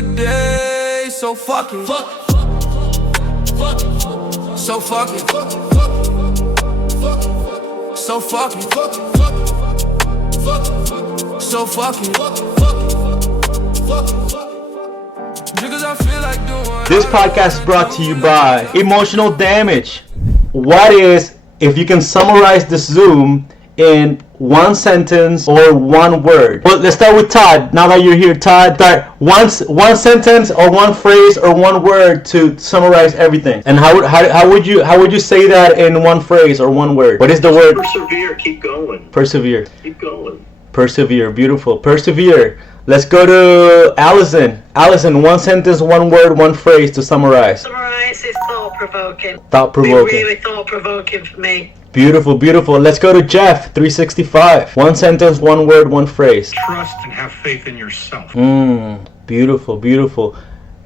good day, so fuck it. So fuck it. So fuck it. So fuck it. Because I feel like doing. This podcast is brought to you by Emotional Damage. What is, if you can summarize this Zoom in one sentence or one word? Well, let's start with Todd. Now that you're here, Todd, start one sentence or one phrase or one word to summarize everything. And how would you say that in one phrase or one word? What is the word? Persevere. Keep going. Persevere. Keep going. Persevere. Beautiful. Persevere. Let's go to Alison. Alison, one sentence, one word, one phrase to summarize. Summarize is thought-provoking. Thought-provoking. Really thought-provoking for me. Beautiful, beautiful. Let's go to Jeff, 365. One sentence, one word, one phrase. Trust and have faith in yourself. Beautiful, beautiful.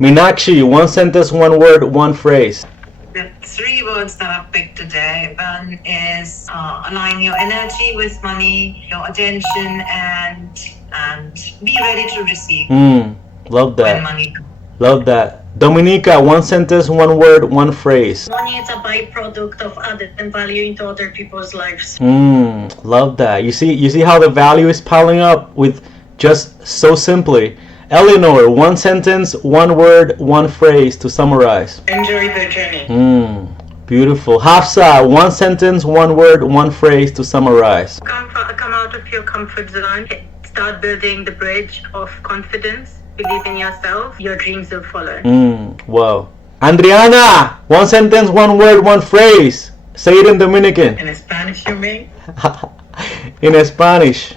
Meenakshi, one sentence, one word, one phrase. The three words that I've picked today, one is align your energy with money, your attention, and be ready to receive. Love When that. money comes. Love that. Dominika, one sentence, one word, one phrase. Money is a byproduct of adding value into other people's lives. Love that. You see how the value is piling up with just so simply. Eleanor, one sentence, one word, one phrase to summarize. Enjoy the journey. Beautiful. Hafsa, one sentence, one word, one phrase to summarize. Come out of your comfort zone. Start building the bridge of confidence. Believe in yourself. Your dreams will follow. Wow. Adriana, one sentence, one word, one phrase. Say it in Dominican. In Spanish, you mean? In Spanish.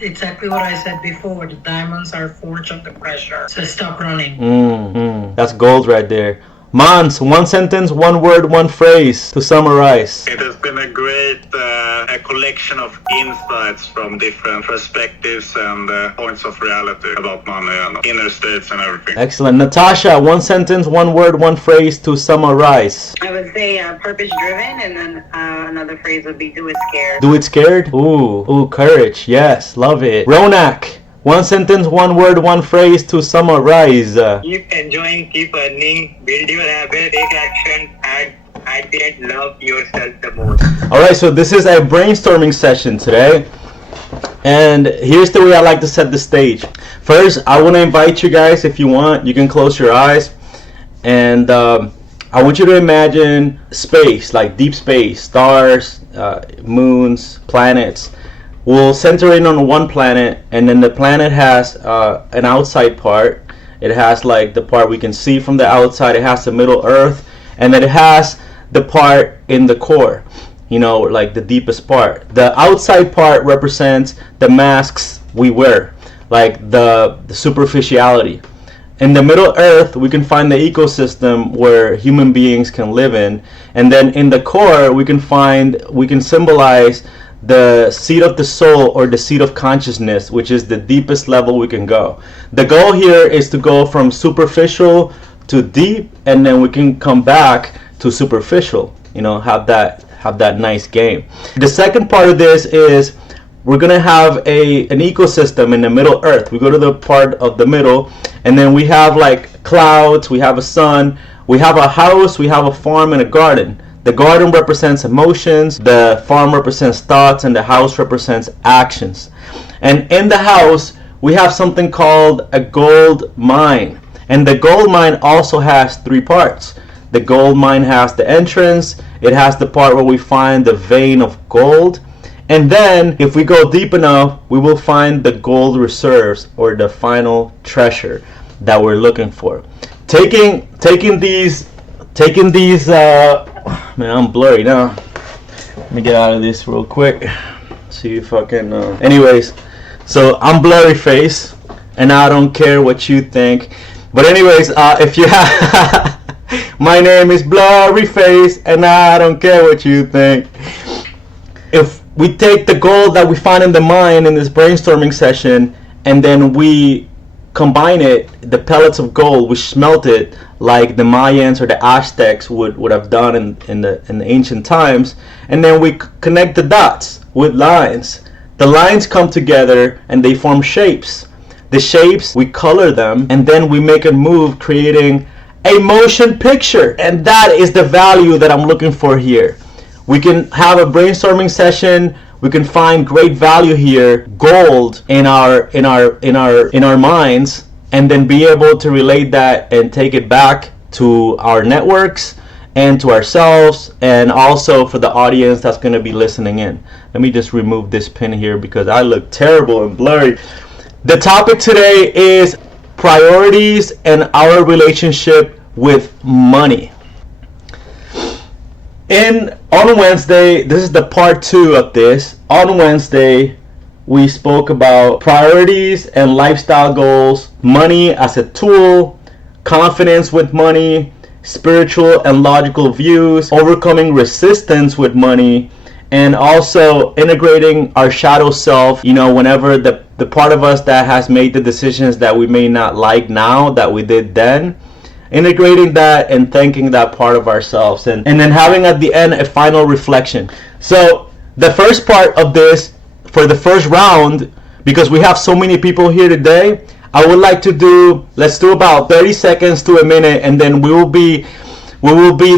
Exactly what I said before. The diamonds are forged under pressure. So stop running. That's gold right there. Måns, one sentence, one word, one phrase to summarize. It has been a great a collection of insights from different perspectives and points of reality about money and inner states and everything. Excellent. Natasha, one sentence, one word, one phrase to summarize. I would say purpose-driven, and then another phrase would be do it scared. Do it scared? Ooh, courage. Yes, love it. Ronak, one sentence, one word, one phrase to summarize. Keep enjoying, keep earning, build your habit, take action, and at the end, love yourself the most. Alright, so this is a brainstorming session today. And here's the way I like to set the stage. First, I want to invite you guys, if you want, you can close your eyes. And I want you to imagine space, like deep space, stars, moons, planets. We'll center in on one planet, and then the planet has an outside part. It has like the part we can see from the outside. It has the middle earth, and then it has the part in the core, you know, like the deepest part. The outside part represents the masks we wear, like the superficiality. In the middle earth, we can find the ecosystem where human beings can live in, and then in the core, we can symbolize the seat of the soul, or the seat of consciousness, which is the deepest level we can go. The goal here is to go from superficial to deep, and then we can come back to superficial, you know, have that nice game. The second part of this is we're gonna have an ecosystem in the middle earth. We go to the part of the middle, and then we have like clouds, we have a sun, we have a house, we have a farm, and a garden. The garden represents emotions, the farm represents thoughts, and the house represents actions. And in the house, we have something called a gold mine. And the gold mine also has three parts. The gold mine has the entrance, it has the part where we find the vein of gold, and then if we go deep enough, we will find the gold reserves, or the final treasure that we're looking for. Taking these man, I'm blurry now. Let me get out of this real quick. See if I can anyways, so I'm blurry face, and I don't care what you think. But anyways, if you have my name is Blurry Face, and I don't care what you think. If we take the gold that we find in the mine in this brainstorming session, and then we combine it, the pellets of gold, we smelt it like the Mayans or the Aztecs would have done in the ancient times, and then we connect the dots with lines. The lines come together and they form shapes. the shapes, we color them, and then we make a move creating a motion picture. And that is the value that I'm looking for here. We can have a brainstorming session. We can find great value here, gold in our minds, and then be able to relate that and take it back to our networks and to ourselves, and also for the audience that's going to be listening in. Let me just remove this pin here because I look terrible and blurry. The topic today is priorities and our relationship with money. On Wednesday, this is the part 2 of this. On Wednesday, we spoke about priorities and lifestyle goals, money as a tool, confidence with money, spiritual and logical views, overcoming resistance with money, and also integrating our shadow self, whenever the part of us that has made the decisions that we may not like now that we did then, integrating that and thanking that part of ourselves, and then having at the end a final reflection. So the first part of this, for the first round, because we have so many people here today, I would like to let's do about 30 seconds to a minute, and then we will be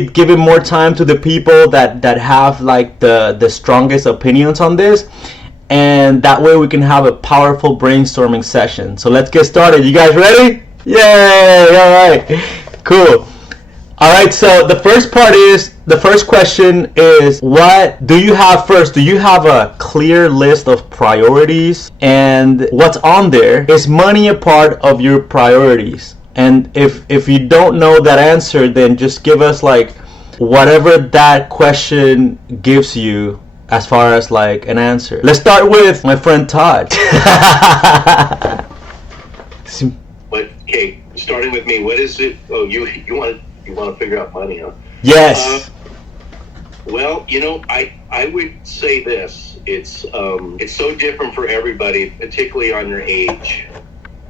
giving more time to the people that have like the strongest opinions on this, and that way we can have a powerful brainstorming session. So let's get started. You guys ready? Yay! All right, cool. All right, so the first question is, what do you have first? Do you have a clear list of priorities? And what's on there? Is money a part of your priorities? And if you don't know that answer, then just give us like whatever that question gives you as far as like an answer. Let's start with my friend Todd. But okay, starting with me, what is it? Oh, you want to figure out money, huh? Yes. Well, I would say this. It's so different for everybody, particularly on your age.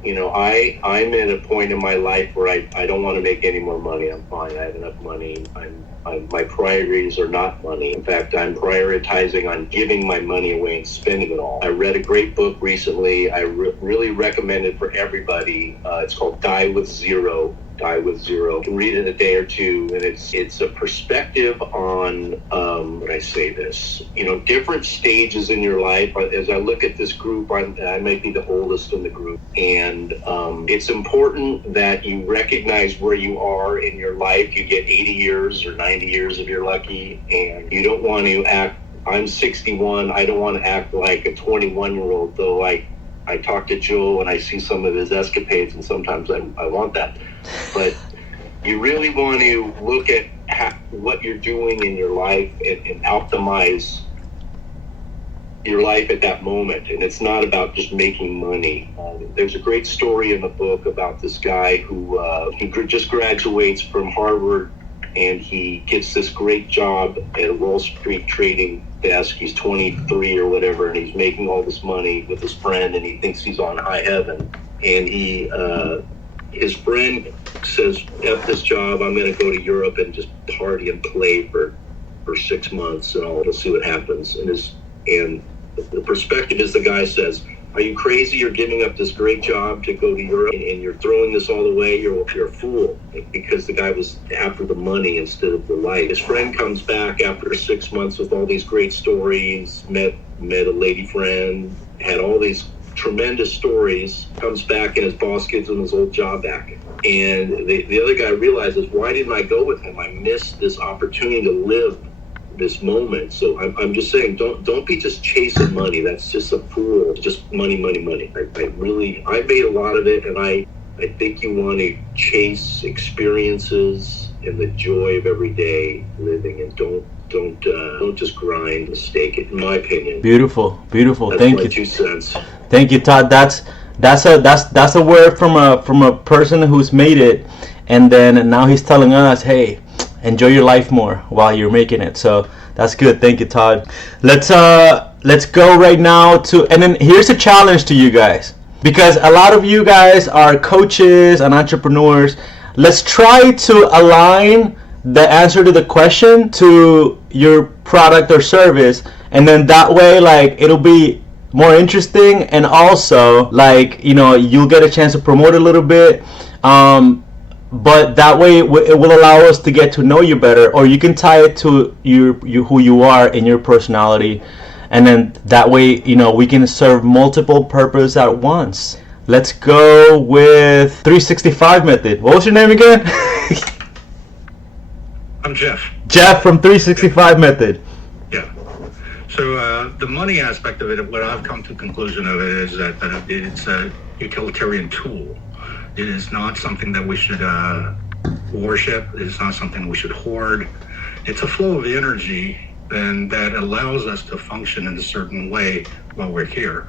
I'm at a point in my life where I don't want to make any more money. I'm fine. I have enough money. My priorities are not money. In fact, I'm prioritizing on giving my money away and spending it all. I read a great book recently. I really recommend it for everybody. It's called Die with Zero. Die with Zero. You can read it in a day or two, and it's a perspective on when I say this, different stages in your life. As I look at this group, I might be the oldest in the group, and it's important that you recognize where you are in your life. You get 80 years or 90 years if you're lucky, and you don't want to act. I'm 61. I don't want to act like a 21-year-old, though. I talk to Joe and I see some of his escapades, and sometimes I want that. But you really want to look at what you're doing in your life and optimize your life at that moment. And it's not about just making money. There's a great story in the book about this guy who he just graduates from Harvard, and he gets this great job at a Wall Street trading desk. He's 23 or whatever, and he's making all this money with his friend, and he thinks he's on high heaven. And his friend says, F this job, I'm going to go to Europe and just party and play for 6 months, and we'll see what happens. And the perspective is, the guy says, are you crazy? You're giving up this great job to go to Europe, and you're throwing this all away. You're a fool, because the guy was after the money instead of the life. His friend comes back after 6 months with all these great stories, met a lady friend, had all these tremendous stories, comes back, and his boss gives him his old job back. And the other guy realizes, why didn't I go with him? I missed this opportunity to live this moment. So I'm just saying, don't be just chasing money. That's just a fool. Just money. I made a lot of it, and I think you want to chase experiences and the joy of everyday living, and don't just grind, mistake it, in my opinion. Beautiful. That's Thank my you. 2 cents. Thank you, Todd. That's a word from a person who's made it, and then now he's telling us, hey, enjoy your life more while you're making it. So that's good. Thank you, Todd. Let's go right now and then here's a challenge to you guys, because a lot of you guys are coaches and entrepreneurs. Let's try to align the answer to the question to your product or service, and then that way, like, it'll be more interesting, and also like you'll get a chance to promote a little bit, but that way it will allow us to get to know you better, or you can tie it to you who you are and your personality, and then that way we can serve multiple purposes at once. Let's go with 365 method. What was your name again? I'm Jeff. Jeff from 365 method. Yeah. So the money aspect of it, what I've come to the conclusion of it is that it's a utilitarian tool. It is not something that we should worship. It is not something we should hoard. It's a flow of energy, and that allows us to function in a certain way while we're here.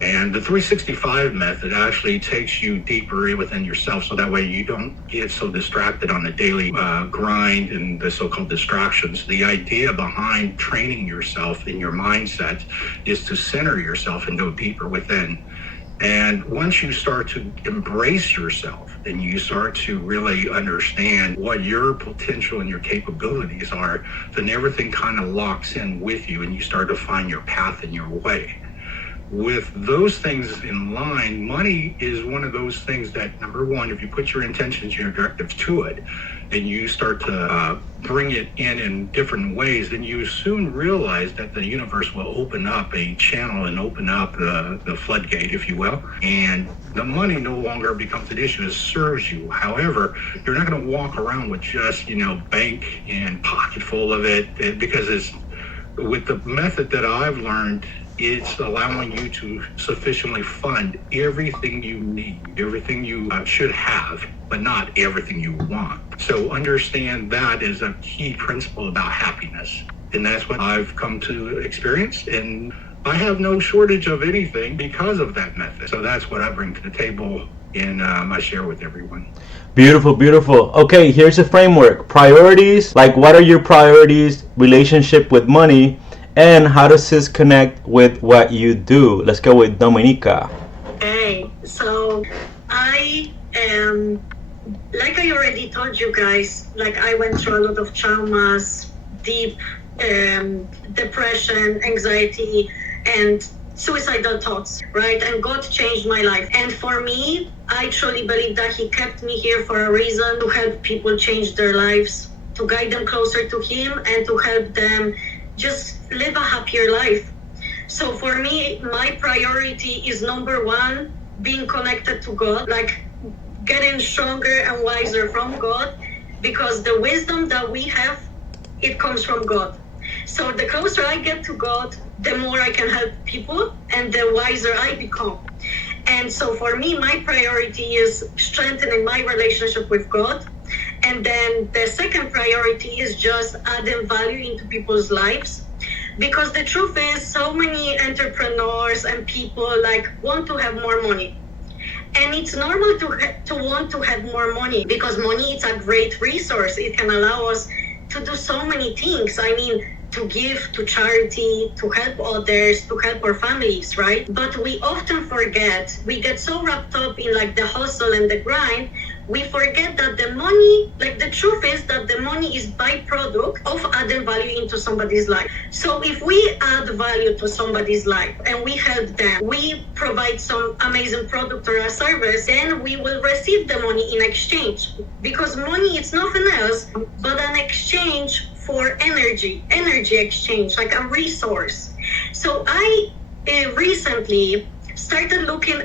And the 365 method actually takes you deeper within yourself, so that way you don't get so distracted on the daily grind and the so-called distractions. The idea behind training yourself in your mindset is to center yourself and go deeper within. And once you start to embrace yourself and you start to really understand what your potential and your capabilities are, then everything kind of locks in with you and you start to find your path and your way. With those things in line, money is one of those things that, number one, if you put your intentions, your directives to it, and you start to bring it in different ways, then you soon realize that the universe will open up a channel and open up the floodgate, if you will, and the money no longer becomes an issue. It serves you. However, you're not going to walk around with just, bank and pocket full of it, because it's with the method that I've learned, it's allowing you to sufficiently fund everything you need, everything you should have, but not everything you want. So understand that is a key principle about happiness. And that's what I've come to experience. And I have no shortage of anything because of that method. So that's what I bring to the table and I share with everyone. Beautiful, beautiful. Okay, here's a framework. Priorities, like what are your priorities, relationship with money, and how does this connect with what you do? Let's go with Dominika. Okay, so I am, like I already told you guys, like I went through a lot of traumas, deep depression, anxiety, and suicidal thoughts, right? And God changed my life. And for me, I truly believe that He kept me here for a reason, to help people change their lives, to guide them closer to Him, and to help them just live a happier life. So for me, my priority is number one, being connected to God, like getting stronger and wiser from God, because the wisdom that we have, it comes from God. So the closer I get to God, the more I can help people and the wiser I become. And so for me, my priority is strengthening my relationship with God. And then the second priority is just adding value into people's lives. Because the truth is, so many entrepreneurs and people want to have more money. And it's normal to want to have more money, because money is a great resource. It can allow us to do so many things. I mean, to give to charity, to help others, to help our families, right? But we often forget, we get so wrapped up in the hustle and the grind, we forget that the money, the truth is that the money is byproduct of adding value into somebody's life. So if we add value to somebody's life and we help them, we provide some amazing product or a service, then we will receive the money in exchange. Because money is nothing else but an exchange for energy exchange, like a resource. So I recently started looking,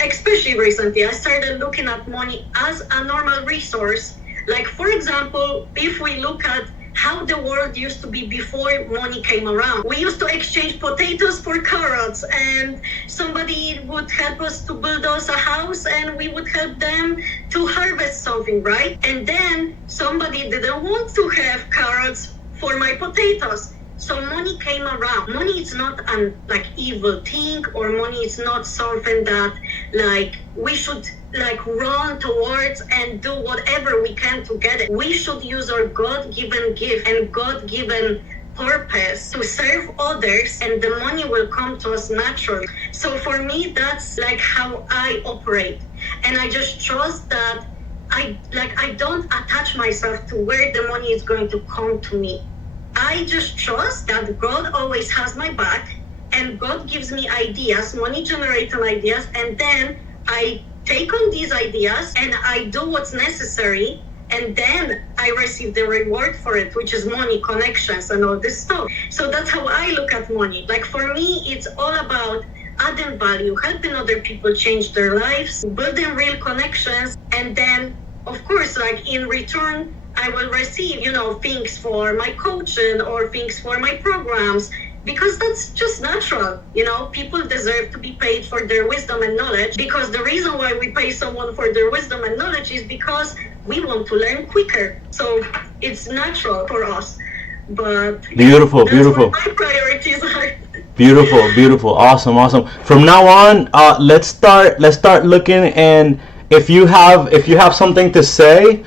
especially recently, I started looking at money as a normal resource. Like, for example, if we look at how the world used to be before money came around. We used to exchange potatoes for carrots, and somebody would help us to build us a house and we would help them to harvest something, right? And then somebody didn't want to have carrots for my potatoes. So money came around. Money is not an evil thing, or money is not something that we should run towards and do whatever we can to get it. We should use our God-given gift and God-given purpose to serve others, and the money will come to us naturally. So for me, that's how I operate. And I just trust that I don't attach myself to where the money is going to come to me. I just trust that God always has my back, and God gives me ideas, money generating ideas, and then I take on these ideas and I do what's necessary, and then I receive the reward for it, which is money, connections, and all this stuff. So that's how I look at money. Like for me, it's all about adding value, helping other people change their lives, building real connections, and then, of course, like in return, I will receive, things for my coaching or things for my programs, because that's just natural. People deserve to be paid for their wisdom and knowledge, because the reason why we pay someone for their wisdom and knowledge is because we want to learn quicker. So it's natural for us. But beautiful, that's beautiful. what my priorities are. Beautiful, awesome. From now on, let's start looking, and if you have something to say,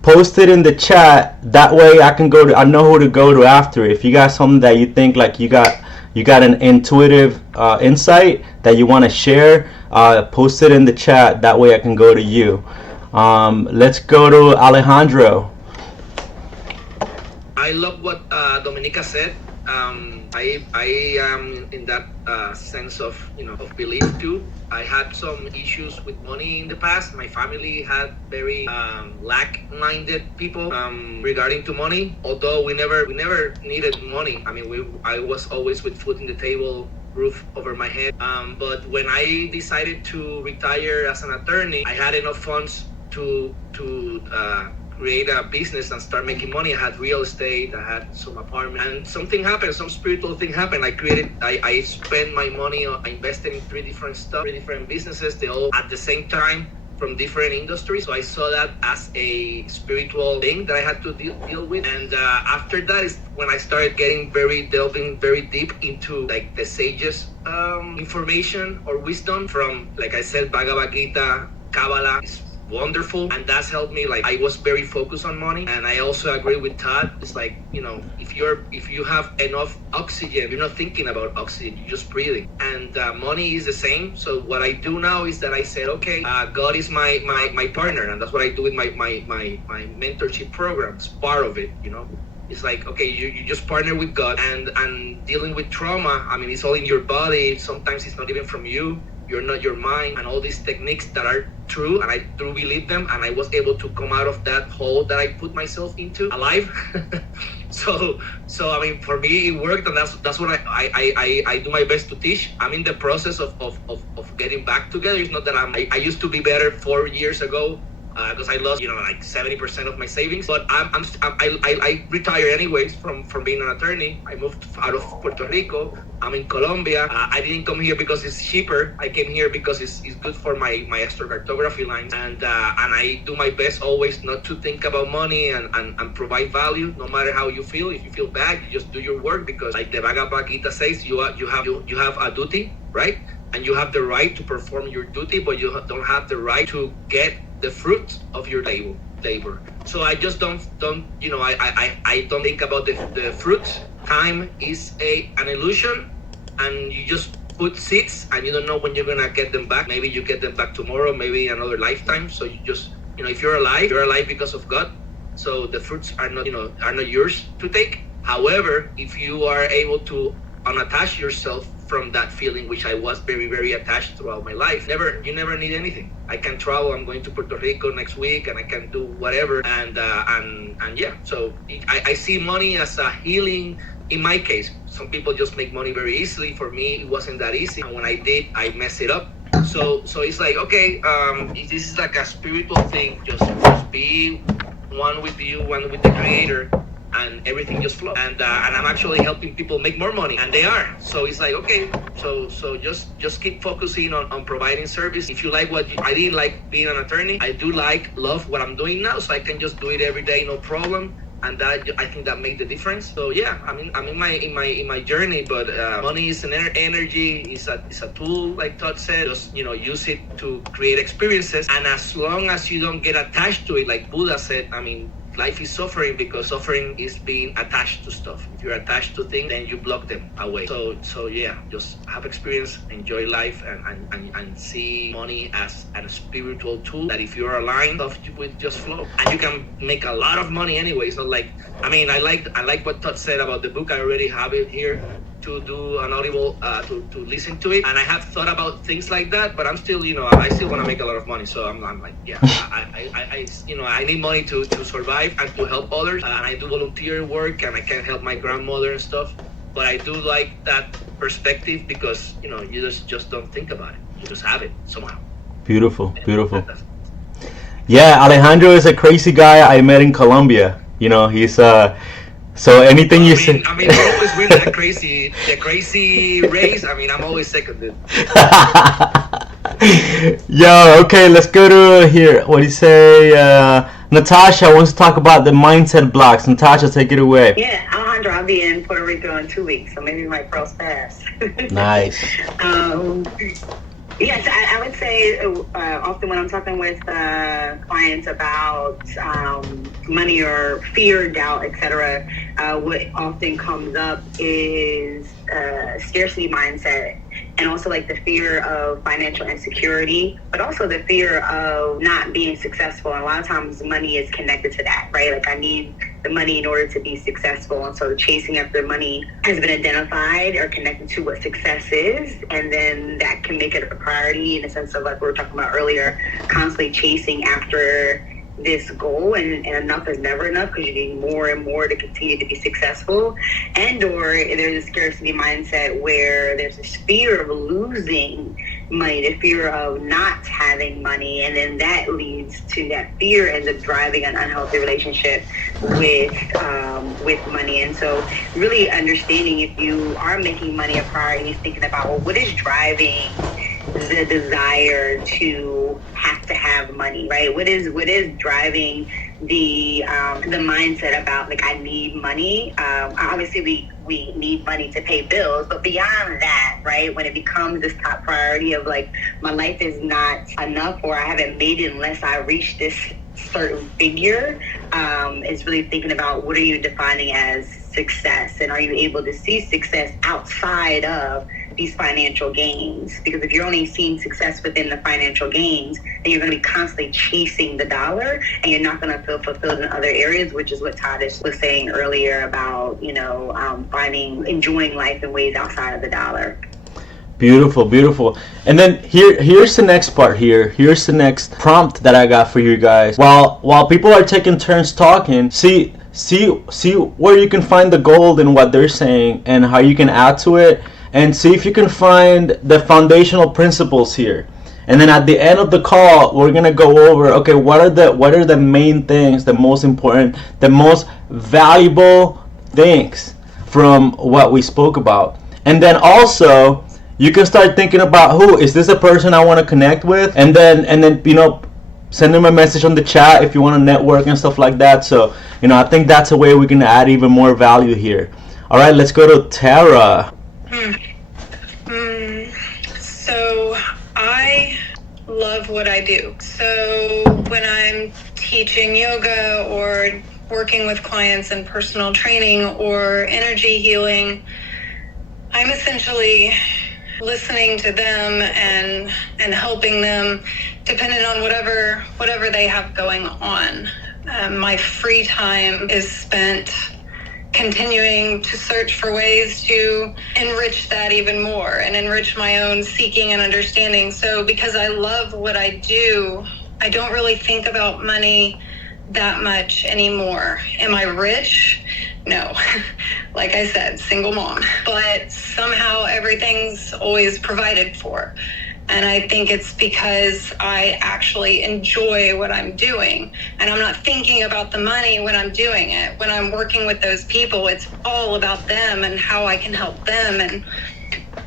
post it in the chat. That way I know who to go to after. If you got something that you think like you got an intuitive insight that you want to share, post it in the chat. That way I can go to you. Let's go to Alejandro. I love what Dominika said. I am in that sense of of belief too. I had some issues with money in the past. My family had very lack-minded people regarding to money. Although we never needed money. I mean, I was always with food in the table, roof over my head. But when I decided to retire as an attorney, I had enough funds to create a business and start making money. I had real estate, I had some apartment, and something happened, some spiritual thing happened. I spent my money, I invested in three different businesses, they all at the same time from different industries. So I saw that as a spiritual thing that I had to deal with. And after that is when I started delving very deep into like the sages information or wisdom from, like I said, Bhagavad Gita, Kabbalah. Wonderful, and that's helped me. Like I was very focused on money, and I also agree with Todd. It's like if you have enough oxygen, you're not thinking about oxygen, you're just breathing. And money is the same. So what I do now is that I said, okay, God is my partner, and that's what I do with my mentorship program. It's part of it, It's like, okay, you just partner with God, and dealing with trauma. I mean, it's all in your body. Sometimes it's not even from you. You're not your mind, and all these techniques that are true, and I do believe them, and I was able to come out of that hole that I put myself into alive. so I mean, for me it worked, and that's what I do my best to teach. I'm in the process of getting back together. It's not that I used to be better 4 years ago, because I lost like 70% of my savings, but I retired anyways from being an attorney. I moved out of Puerto Rico. I'm in Colombia. I didn't come here because it's cheaper. I came here because it's good for my astrocartography lines, and I do my best always not to think about money and provide value, no matter how you feel. If you feel bad, you just do your work, because like the Bhagavad Gita says, you have a duty, right? And you have the right to perform your duty, but you don't have the right to get the fruit of your labor. So I just don't I don't think about the fruit. Time is an illusion, and you just put seeds, and you don't know when you're gonna get them back. Maybe you get them back tomorrow, maybe another lifetime. So you just if you're alive because of God. So the fruits are not yours to take. However, if you are able to unattach yourself from that feeling, which I was very, very attached throughout my life. You never need anything. I can travel. I'm going to Puerto Rico next week, and I can do whatever. And yeah. So I see money as a healing. In my case, some people just make money very easily. For me, it wasn't that easy. And when I did, I messed it up. So it's like, okay, this is like a spiritual thing. Just be one with you, one with the Creator, and everything just flows. And I'm actually helping people make more money, and they are. So it's like, okay, so just keep focusing on providing service. If you like I didn't like being an attorney. I do love what I'm doing now, so I can just do it every day, no problem. And that, I think that made the difference. So yeah, I'm in my journey, but money is an energy, is a tool, like Todd said. Just use it to create experiences, and as long as you don't get attached to it, like Buddha said, life is suffering, because suffering is being attached to stuff. If you're attached to things, then you block them away. So yeah, just have experience, enjoy life, and see money as a spiritual tool that if you're aligned, stuff will just flow. And you can make a lot of money anyway. It's not like, I like what Todd said about the book. I already have it here. to do an audible to listen to it, and I have thought about things like that, but I'm still, I still want to make a lot of money, so I'm like, yeah, I need money to survive and to help others, and I do volunteer work, and I can help my grandmother and stuff, but I do like that perspective because you just don't think about it, you just have it somehow. Beautiful. Yeah, Alejandro is a crazy guy I met in Colombia. He's so anything you say. I mean, you always win the crazy race. I mean, I'm always second, dude. Yo, okay, let's go to here. What do you say? Natasha wants to talk about the mindset blocks. Natasha, take it away. Yeah, Alejandro, I'll be in Puerto Rico in 2 weeks, so maybe we might cross paths. Nice. Yes, I would say often when I'm talking with clients about money or fear, doubt, etc., what often comes up is scarcity mindset, and also like the fear of financial insecurity, but also the fear of not being successful. And a lot of times money is connected to that, right? Like I need the money in order to be successful. And so chasing after money has been identified or connected to what success is. And then that can make it a priority in the sense of like we were talking about earlier, constantly chasing after this goal, and enough is never enough because you need more and more to continue to be successful. And or there's a scarcity mindset where there's this fear of losing money, the fear of not having money, and then that leads to that fear ends up driving an unhealthy relationship with money. And so really understanding if you are making money a priority, thinking about, well, what is driving the desire to have money, right? What is driving the mindset about like I need money? Obviously we need money to pay bills, but beyond that, right? When it becomes this top priority of like my life is not enough, or I haven't made it unless I reach this certain figure, is really thinking about what are you defining as success, and are you able to see success outside of these financial gains? Because if you're only seeing success within the financial gains, then you're going to be constantly chasing the dollar, and you're not going to feel fulfilled in other areas, which is what Todd was saying earlier about enjoying life in ways outside of the dollar. Beautiful. And then here's the next part here. Here's the next prompt that I got for you guys. While people are taking turns talking, see where you can find the gold in what they're saying and how you can add to it, and see if you can find the foundational principles here. And then at the end of the call, we're gonna go over, okay, what are the main things, the most important, the most valuable things from what we spoke about. And then also you can start thinking about, who is this a person I want to connect with, and then send them a message on the chat if you want to network and stuff like that. So I think that's a way we can add even more value here. All right, let's go to Tara. So I love what I do. So when I'm teaching yoga or working with clients in personal training or energy healing, I'm essentially listening to them and helping them depending on whatever they have going on. My free time is spent continuing to search for ways to enrich that even more and enrich my own seeking and understanding. So because I love what I do, I don't really think about money that much anymore. Am I rich? No. Like I said, single mom. But somehow everything's always provided for. And I think it's because I actually enjoy what I'm doing. And I'm not thinking about the money when I'm doing it. When I'm working with those people, it's all about them and how I can help them. And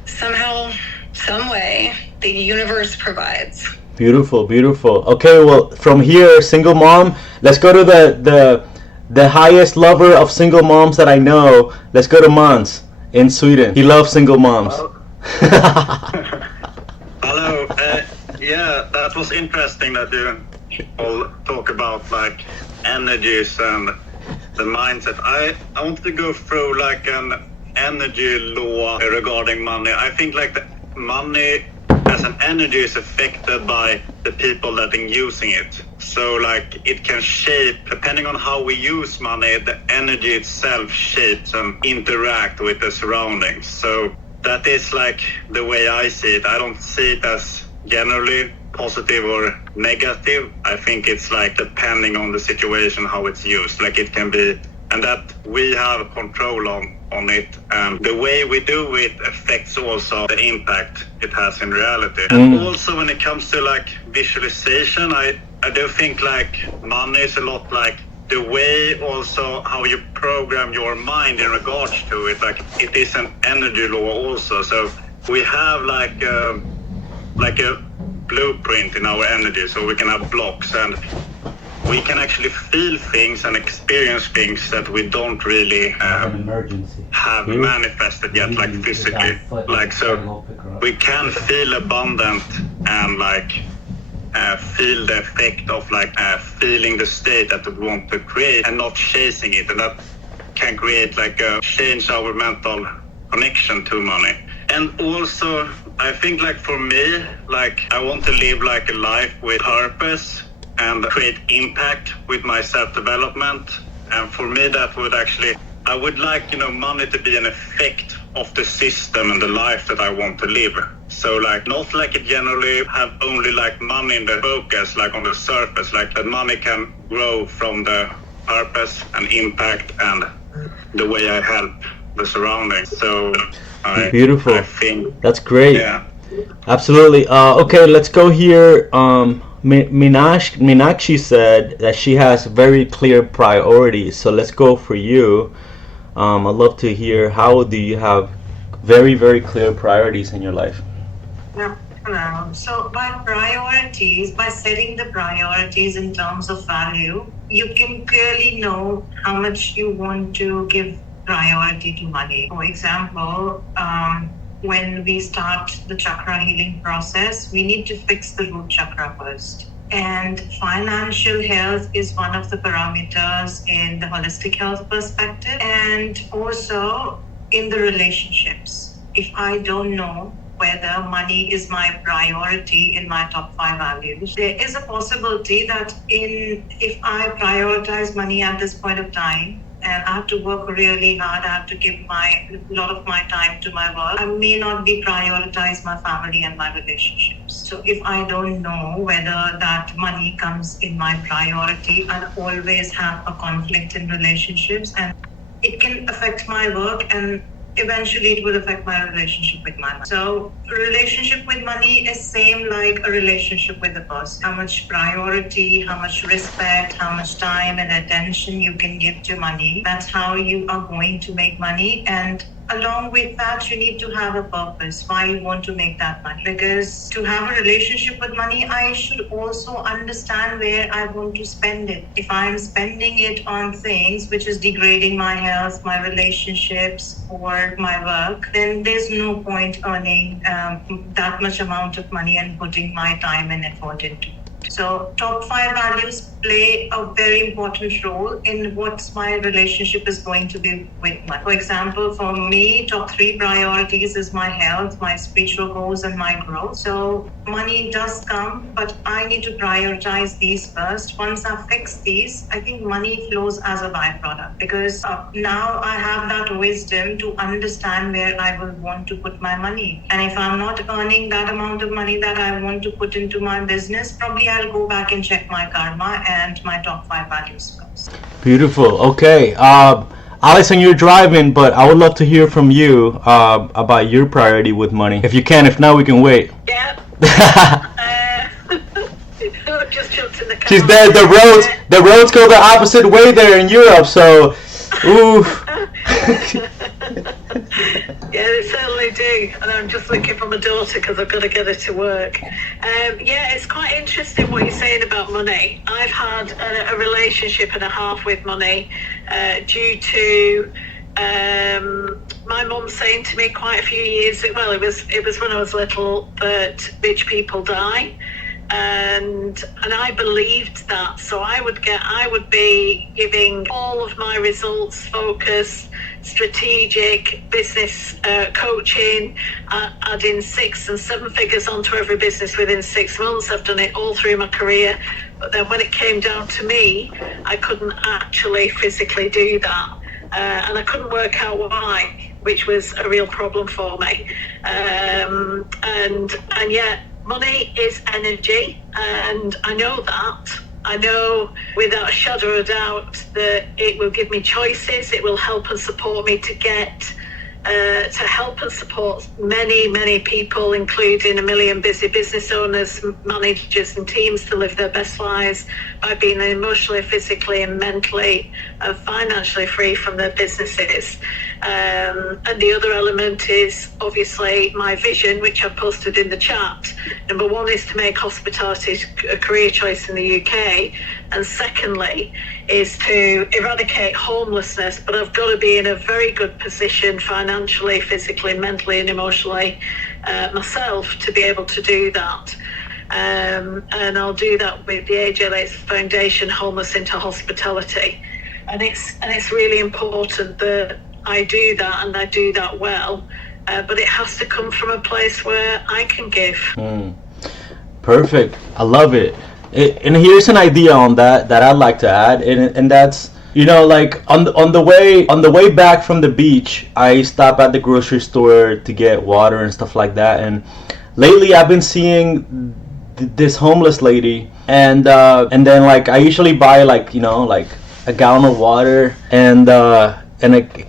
somehow, some way, the universe provides. Beautiful. Okay, well, from here, single mom, let's go to the highest lover of single moms that I know. Let's go to Måns in Sweden. He loves single moms. Hello. Yeah, that was interesting that you all talk about like energies and the mindset. I want to go through like an energy law regarding money. I think like the money as an energy is affected by the people that are using it. So like it can shape, depending on how we use money, the energy itself shapes and interact with the surroundings. So that is like the way I see it. I don't see it as generally positive or negative. I think it's like depending on the situation, how it's used. Like it can be, and that we have control on it, and the way we do it affects also the impact it has in reality. And also when it comes to like visualization, I do think like money is a lot like the way also how you program your mind in regards to it. Like it is an energy law also. So we have like a blueprint in our energy, so we can have blocks and we can actually feel things and experience things that we don't really have manifested yet, like physically. Like so, we can feel abundant and like feel the effect of like feeling the state that we want to create and not chasing it, and that can create like change our mental connection to money. And also, I think like for me, like I want to live like a life with purpose and create impact with my self-development. And for me, that would actually, I would like, money to be an effect of the system and the life that I want to live. So like, not like it generally have only like money in the focus, like on the surface, like that money can grow from the purpose and impact and the way I help the surroundings. So beautiful. I think that's great. Yeah. Absolutely. Okay, let's go here. Meenakshi said that she has very clear priorities. So let's go for you. I'd love to hear, how do you have very, very clear priorities in your life? Yeah. So by setting the priorities in terms of value, you can clearly know how much you want to give priority to money. For example, when we start the chakra healing process, we need to fix the root chakra first. And financial health is one of the parameters in the holistic health perspective, and also in the relationships. If I don't know whether money is my priority in my top 5 values, there is a possibility that if I prioritize money at this point of time, and I have to work really hard, I have to give a lot of my time to my work, I may not be prioritize my family and my relationships. So if I don't know whether that money comes in my priority, I'll always have a conflict in relationships, and it can affect my work, and eventually it will affect my relationship with my money. So a relationship with money is same like a relationship with a person. How much priority, how much respect, how much time and attention you can give to money, that's how you are going to make money. And along with that, you need to have a purpose, why you want to make that money. Because to have a relationship with money, I should also understand where I want to spend it. If I'm spending it on things which is degrading my health, my relationships, or my work, then there's no point earning that much amount of money and putting my time and effort into it. So top 5 values play a very important role in what my relationship is going to be with money. For example, for me, top 3 priorities is my health, my spiritual goals, and my growth. So money does come, but I need to prioritize these first. Once I fix these, I think money flows as a byproduct, because now I have that wisdom to understand where I will want to put my money. And if I'm not earning that amount of money that I want to put into my business, probably I'll go back and check my karma and my top 5 values first. Beautiful. Okay. Alison, you're driving, but I would love to hear from you about your priority with money. If you can, if not, we can wait. Yeah. Just jumped in the car. She's there. The roads go the opposite way there in Europe, so ooh. Yeah, they certainly do. And I'm just looking for my daughter because I've got to get her to work. Yeah, it's quite interesting what you're saying about money. I've had a relationship and a half with money due to my mum saying to me quite a few years ago, well, it was when I was little, that rich people die. and I believed that. So I would be giving all of my results focused, strategic business coaching, adding 6 and 7 figures onto every business within 6 months. I've done it all through my career, but then when it came down to me, I couldn't actually physically do that, and I couldn't work out why, which was a real problem for me. And yet money is energy, and I know that. I know without a shadow of a doubt that it will give me choices. It will help and support me to get to help and support many people, including 1 million busy business owners, managers and teams, to live their best lives by being emotionally, physically and mentally and financially free from their businesses. And the other element is obviously my vision, which I've posted in the chat. Number 1 is to make hospitality a career choice in the UK, and secondly is to eradicate homelessness. But I've got to be in a very good position financially, physically, mentally and emotionally myself to be able to do that. And I'll do that with the AJ Foundation, Homeless into Hospitality. And it's really important that I do that, and I do that well, but it has to come from a place where I can give. Perfect. I love it. And here's an idea on that I'd like to add, and that's, you know, like on the way back from the beach, I stop at the grocery store to get water and stuff like that. And lately I've been seeing this homeless lady, and then like I usually buy like, you know, like a gallon of water and a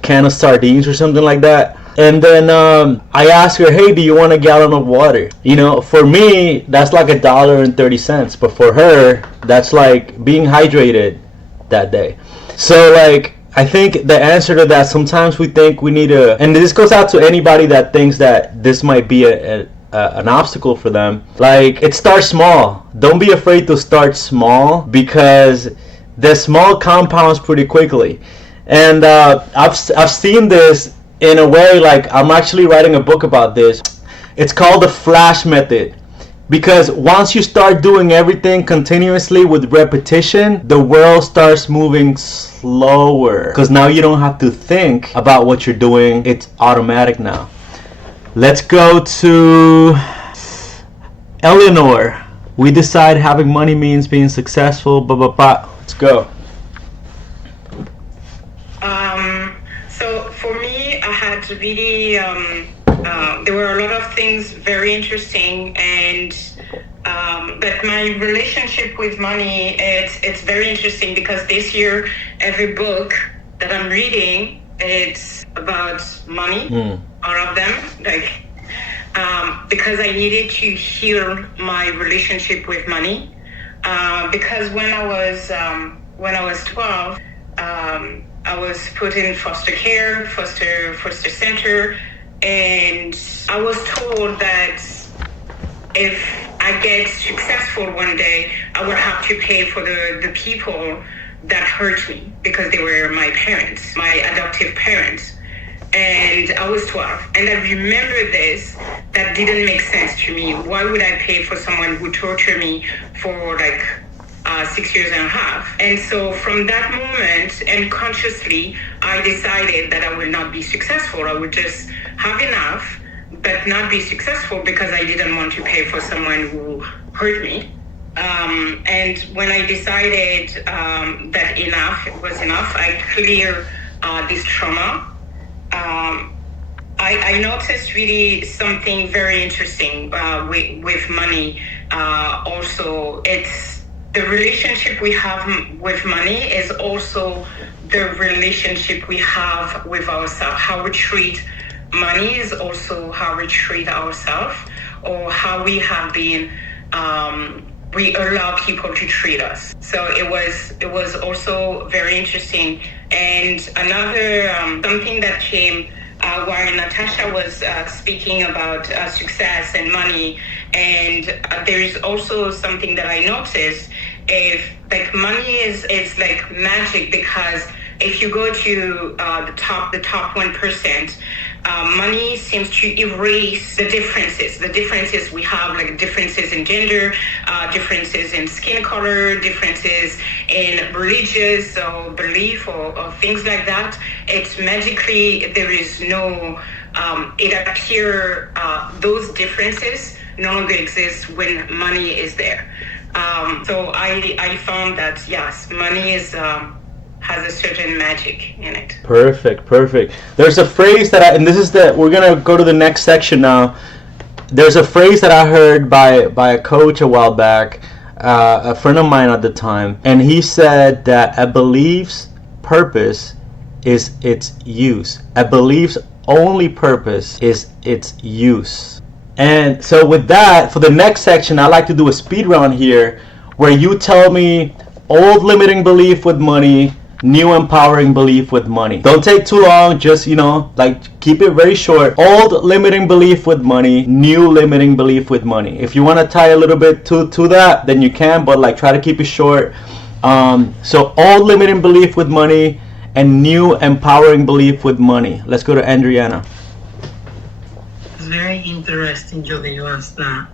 can of sardines or something like that. And then I asked her, hey, do you want a gallon of water? You know, for me, that's like $1.30. But for her, that's like being hydrated that day. So like, I think the answer to that, sometimes we think we need to, and this goes out to anybody that thinks that this might be an obstacle for them. Like, it starts small. Don't be afraid to start small, because the small compounds pretty quickly. And I've seen this in a way, like I'm actually writing a book about this. It's called the flash method, because once you start doing everything continuously with repetition, the world starts moving slower, because now you don't have to think about what you're doing. It's automatic now. Let's go to Eleanor. We decide having money means being successful, blah blah blah. Let's go. So for me, I had really, there were a lot of things very interesting, and but my relationship with money, it's very interesting, because this year, every book that I'm reading, it's about money, all of them, like, because I needed to heal my relationship with money, because when I was 12, I was put in foster care, foster center, and I was told that if I get successful one day, I would have to pay for the people that hurt me, because they were my parents, my adoptive parents. And I was 12, and I remember this, that didn't make sense to me. Why would I pay for someone who tortured me for like 6 years and a half? And so from that moment, and consciously, I decided that I would not be successful. I would just have enough, but not be successful, because I didn't want to pay for someone who hurt me. And when I decided that enough was enough, I cleared this trauma. I noticed really something very interesting with money. Also, it's the relationship we have with money is also the relationship we have with ourselves. How we treat money is also how we treat ourselves, or how we have been, we allow people to treat us. So it was also very interesting. And another, something that came while Natasha was speaking about success and money, and there's also something that I noticed, if like money is like magic, because if you go to the top 1%, money seems to erase the differences we have, like differences in gender, differences in skin color, differences in religious or belief or things like that. It's magically, there is no, it appears those differences no longer exist when money is there. So I found that, yes, money is has a certain magic in it. Perfect. There's a phrase that we're gonna go to the next section now. There's a phrase that I heard by a coach a while back, a friend of mine at the time, and he said that a belief's purpose is its use. A belief's only purpose is its use. And so with that, for the next section, I like to do a speed round here, where you tell me old limiting belief with money, new empowering belief with money. Don't take too long, just, keep it very short. Old limiting belief with money, new limiting belief with money. If you want to tie a little bit to that, then you can, but try to keep it short. So old limiting belief with money and new empowering belief with money. Let's go to Adriana. It's very interesting, Joe, that you asked that.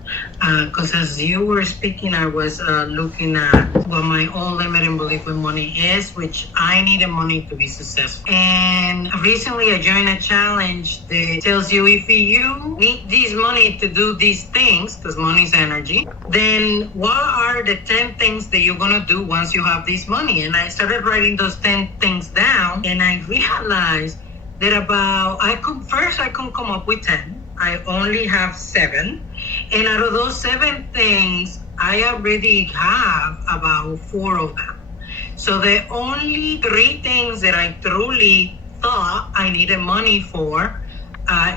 Because as you were speaking, I was looking at what my own limiting belief with money is, which I needed money to be successful. And recently I joined a challenge that tells you if you need this money to do these things, because money is energy, then what are the 10 things that you're going to do once you have this money? And I started writing those 10 things down, and I realized that I couldn't come up with 10. I only have 7. And out of those 7 things, I already have about 4 of them. So the only 3 things that I truly thought I needed money for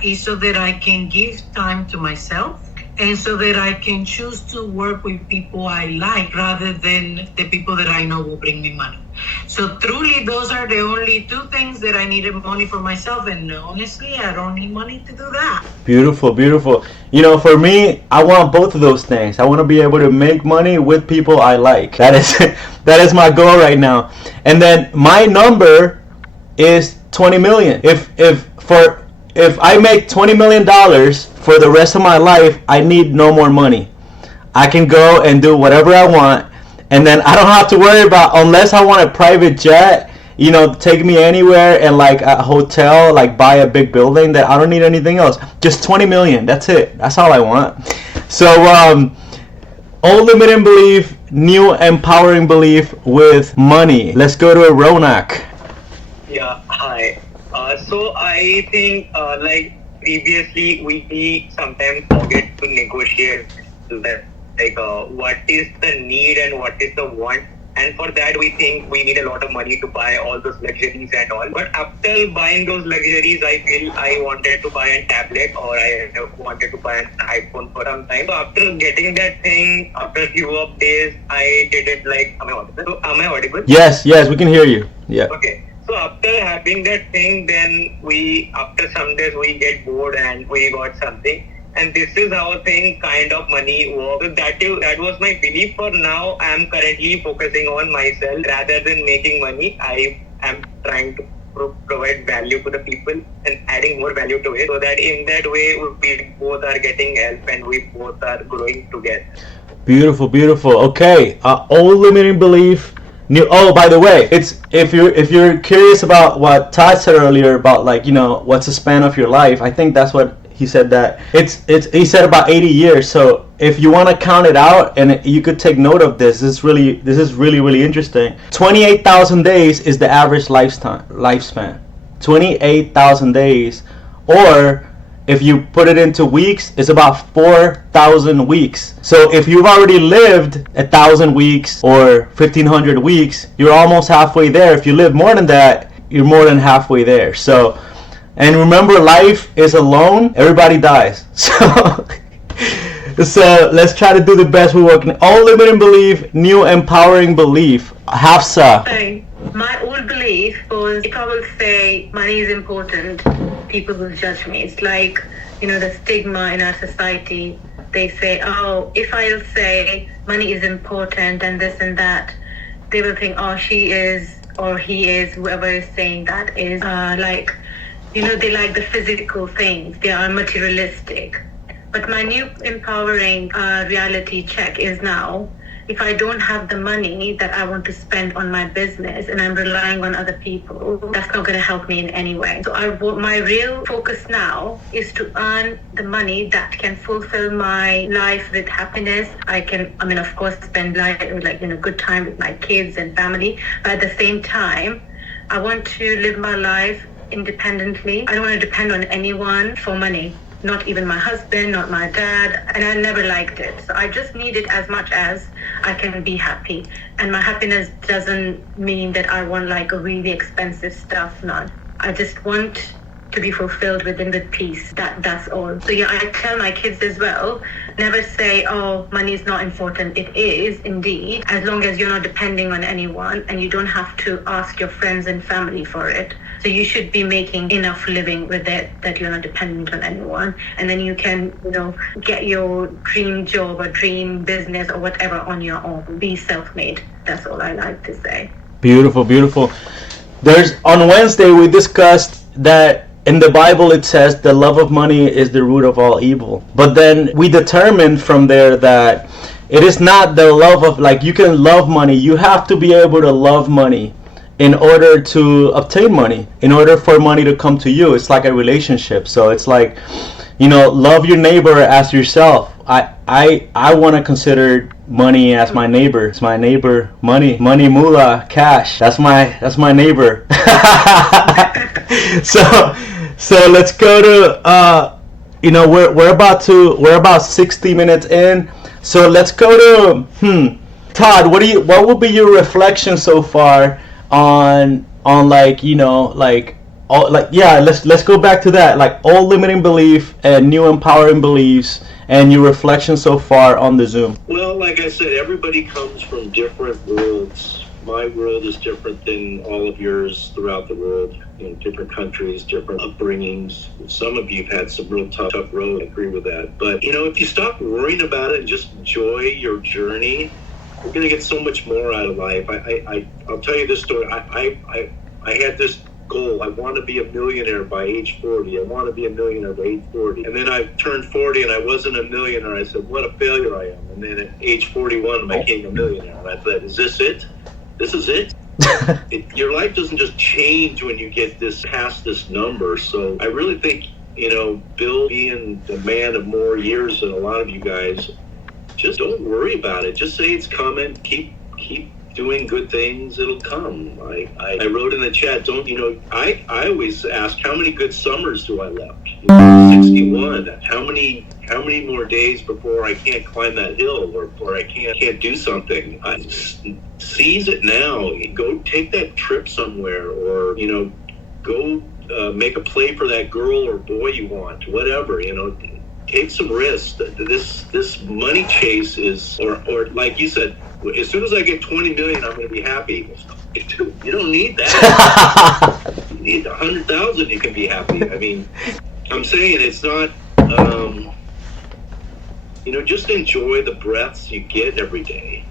is so that I can give time to myself, and so that I can choose to work with people I like rather than the people that I know will bring me money. So truly, those are the only 2 things that I needed money for myself, and honestly, I don't need money to do that. Beautiful. For me, I want both of those things. I want to be able to make money with people I like. That is my goal right now. And then my number is 20 million. If I make $20 million for the rest of my life, I need no more money. I can go and do whatever I want. And then I don't have to worry about, unless I want a private jet, take me anywhere, and a hotel, buy a big building, that I don't need anything else. Just 20 million. That's it. That's all I want. So, old limiting belief, new empowering belief with money. Let's go to Ronak. Yeah, hi. So I think, previously, we sometimes forget to negotiate that. What is the need and what is the want, and for that we think we need a lot of money to buy all those luxuries and all. But after buying those luxuries, I feel I wanted to buy a tablet, or I wanted to buy an iPhone for some time. So after getting that thing, after a few of days, I did it am I audible? Yes, we can hear you. Yeah. Okay. So after having that thing, then after some days we get bored and we got something. And this is how kind of money works. So that was my belief. For now, I am currently focusing on myself rather than making money. I am trying to provide value to the people and adding more value to it, so that in that way we both are getting help and we both are growing together. Beautiful. Okay, old limiting belief. New. Oh, by the way, it's if you're curious about what Todd said earlier about what's the span of your life. I think that's what he said, that he said about 80 years. So if you want to count it out, and you could take note of this is really interesting. 28,000 days is the average lifespan. 28,000 days, or if you put it into weeks, it's about 4,000 weeks. So if you've already lived 1,000 weeks or 1,500 weeks, you're almost halfway there. If you live more than that, you're more than halfway there. So, and remember, life is a loan. Everybody dies. So let's try to do the best we're working. Old limiting belief, new empowering belief. Hafsa. My old belief was, if I will say money is important, people will judge me. It's like, the stigma in our society. They say, oh, if I'll say money is important and this and that, they will think, oh, she is or he is, whoever is saying that is like, they like the physical things. They are materialistic. But my new empowering reality check is now, if I don't have the money that I want to spend on my business and I'm relying on other people, that's not going to help me in any way. So my real focus now is to earn the money that can fulfill my life with happiness. Of course, spend good time with my kids and family. But at the same time, I want to live my life independently. I don't want to depend on anyone for money. Not even my husband, not my dad, and I never liked it. So I just need it as much as I can be happy. And my happiness doesn't mean that I want like a really expensive stuff, no. I just want to be fulfilled with peace. That's all. So yeah, I tell my kids as well, never say, oh, money is not important. It is indeed, as long as you're not depending on anyone and you don't have to ask your friends and family for it. So you should be making enough living with it that you're not dependent on anyone. And then you can, get your dream job or dream business or whatever on your own. Be self-made. That's all I like to say. Beautiful, beautiful. On Wednesday we discussed that in the Bible it says the love of money is the root of all evil. But then we determined from there that it is not the love of, like, you can love money. You have to be able to love money in order to obtain money, in order for money to come to you. It's like a relationship. So it's like, love your neighbor as yourself. I want to consider money as my neighbor. It's my neighbor. Money, moolah, cash. That's my neighbor. So let's go to we're about 60 minutes in. So let's go to Todd. What would be your reflection so far on let's go back to that, like old limiting belief and new empowering beliefs, and your reflection so far on the Zoom. Well, like I said, everybody comes from different worlds. My world is different than all of yours throughout the world, different countries, different upbringings. Some of you have had some real tough road. I agree with that. But, if you stop worrying about it and just enjoy your journey, you're going to get so much more out of life. I'll tell you this story. I had this goal. I want to be a millionaire by age 40. I want to be a millionaire by age 40. And then I turned 40 and I wasn't a millionaire. I said, what a failure I am. And then at age 41, I became a millionaire. And I thought, is this it? This is it? Your life doesn't just change when you get past this number. So I really think, Bill being the man of more years than a lot of you guys, just don't worry about it. Just say it's coming. Keep doing good things. It'll come. I wrote in the chat, I always ask, how many good summers do I left? 61. How many more days before I can't climb that hill or I can't do something? Seize it now. Go take that trip somewhere, or go make a play for that girl or boy you want. Whatever. Take some risks. This money chase is, or like you said, as soon as I get 20 million, I'm going to be happy. You don't need that. You need 100,000. You can be happy. I mean, I'm saying it's not. Just enjoy the breaths you get every day.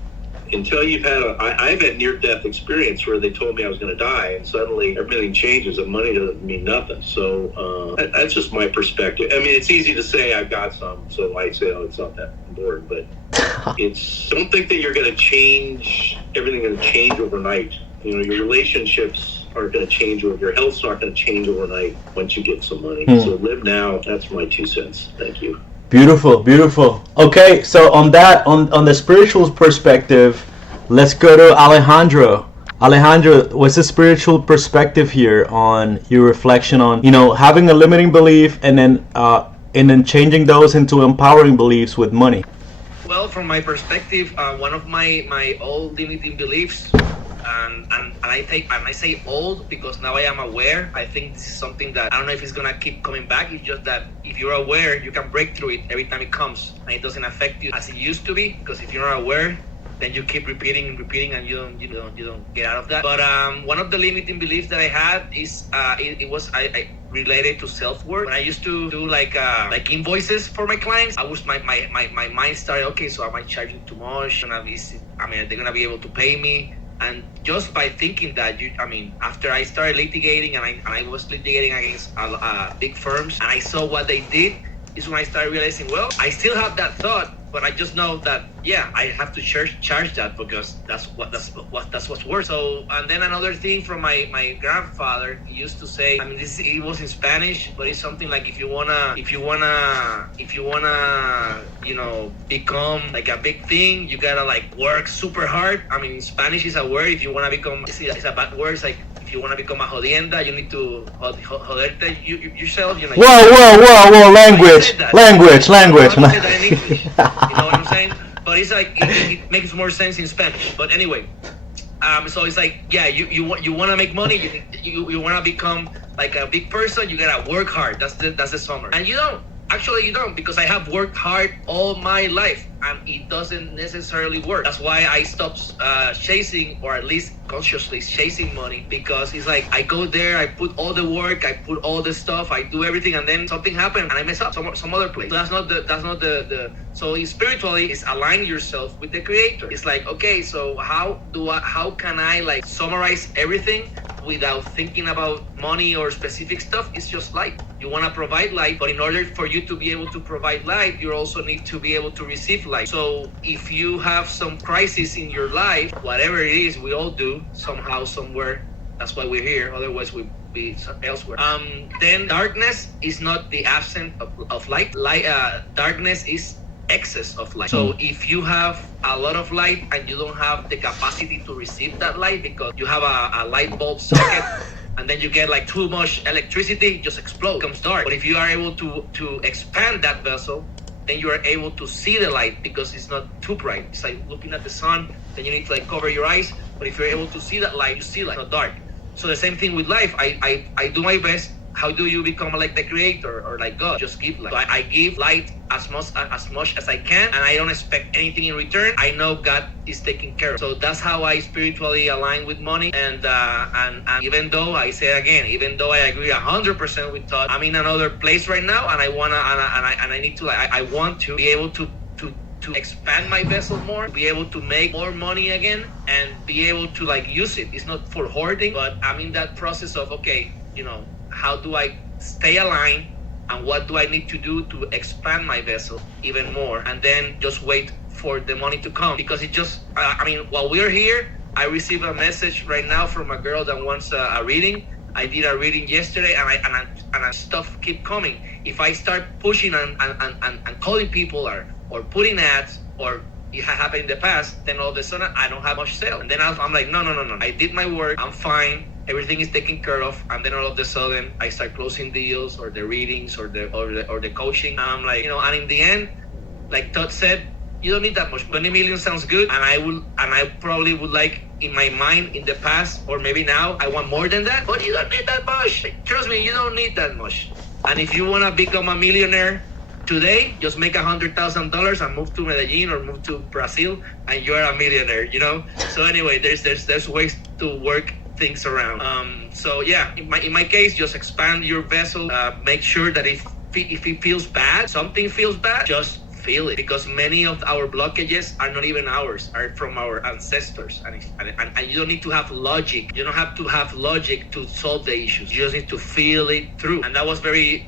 Until you've had I've had near-death experience where they told me I was going to die, and suddenly everything changes and money doesn't mean nothing. So that's just my perspective. I mean, it's easy to say I've got some, so I say, oh, it's not that important. But don't think that you're going to change, everything going to change overnight. Your relationships aren't going to change, or your health's not going to change overnight once you get some money. So live now. That's my 2 cents. Thank you. Beautiful. Okay, so on the spiritual perspective, let's go to Alejandro. Alejandro, what's the spiritual perspective here on your reflection on, having a limiting belief and then changing those into empowering beliefs with money? Well, from my perspective, one of my old limiting beliefs, and I say old because now I am aware. I think this is something that I don't know if it's gonna keep coming back. It's just that if you're aware, you can break through it every time it comes, and it doesn't affect you as it used to be. Because if you're not aware, then you keep repeating, and you don't get out of that. But one of the limiting beliefs that I had is it was related to self-worth. When I used to do like invoices for my clients, my mind started, okay, so am I charging too much? Are they gonna be able to pay me? And just by thinking that, after I started litigating and I was litigating against big firms, and I saw what they did, is when I started realizing, well, I still have that thought, but I just know that, yeah, I have to charge that because that's what's worth. So, and then another thing from my grandfather, he used to say, it was in Spanish, but it's something like if you wanna, become like a big thing, you gotta like work super hard. In Spanish is a word. If you wanna become, it's a bad word. It's like, if you want to become a jodienda, you need to joderte yourself. Whoa! Language. You know what I'm saying? But it's like it makes more sense in Spanish. But anyway, so it's like, yeah, you want to make money. You want to become like a big person. You gotta work hard. That's the summary. And you don't. Actually, you don't, because I have worked hard all my life, and it doesn't necessarily work. That's why I stopped chasing, or at least consciously chasing money, because it's like I go there, I put all the work, I put all the stuff, I do everything, and then something happens and I mess up some other place. So that's not the. So spiritually, is align yourself with the Creator. It's like, okay, so how can I like summarize everything without thinking about money or specific stuff? It's just light. You want to provide light, but in order for you to be able to provide light, you also need to be able to receive light. So if you have some crisis in your life, whatever it is, we all do somehow, somewhere. That's why we're here. Otherwise, we'd be elsewhere. Then darkness is not the absence of light. Darkness is excess of light. So if you have a lot of light and you don't have the capacity to receive that light because you have a light bulb socket and then you get like too much electricity, just explode, becomes dark. But if you are able to expand that vessel, then you are able to see the light because it's not too bright. It's like looking at the sun, then you need to like cover your eyes. But if you're able to see that light, you see light, not dark. So the same thing with life. I do my best. How do you become like the Creator or like God? Just give light. So I give light as much as I can, and I don't expect anything in return. I know God is taking care of. So that's how I spiritually align with money. And even though I say it again, even though I agree 100% with Todd, I'm in another place right now, and I need to I want to be able to expand my vessel more, be able to make more money again, and be able to like use it. It's not for hoarding, but I'm in that process of, okay, how do I stay aligned, and what do I need to do to expand my vessel even more, and then just wait for the money to come. Because it just, while we're here, I received a message right now from a girl that wants a reading. I did a reading yesterday, and stuff keep coming. If I start pushing and calling people or putting ads, or it had happened in the past, then all of a sudden I don't have much sale. And then I'm like, no. I did my work. I'm fine. Everything is taken care of. And then all of a sudden I start closing deals, or the readings, or the coaching. And I'm like, and in the end, like Todd said, you don't need that much. 20 million sounds good, and I probably would like, in my mind, in the past, or maybe now, I want more than that. But you don't need that much. Trust me, you don't need that much. And if you want to become a millionaire today, just make $100,000 and move to Medellin or move to Brazil, and you're a millionaire. So anyway, there's ways to work things around. So yeah, in my case, just expand your vessel. Make sure that if it feels bad, something feels bad, just feel it, because many of our blockages are not even ours, are from our ancestors, and you don't need to have logic. You don't have to have logic to solve the issues. You just need to feel it through. And that was I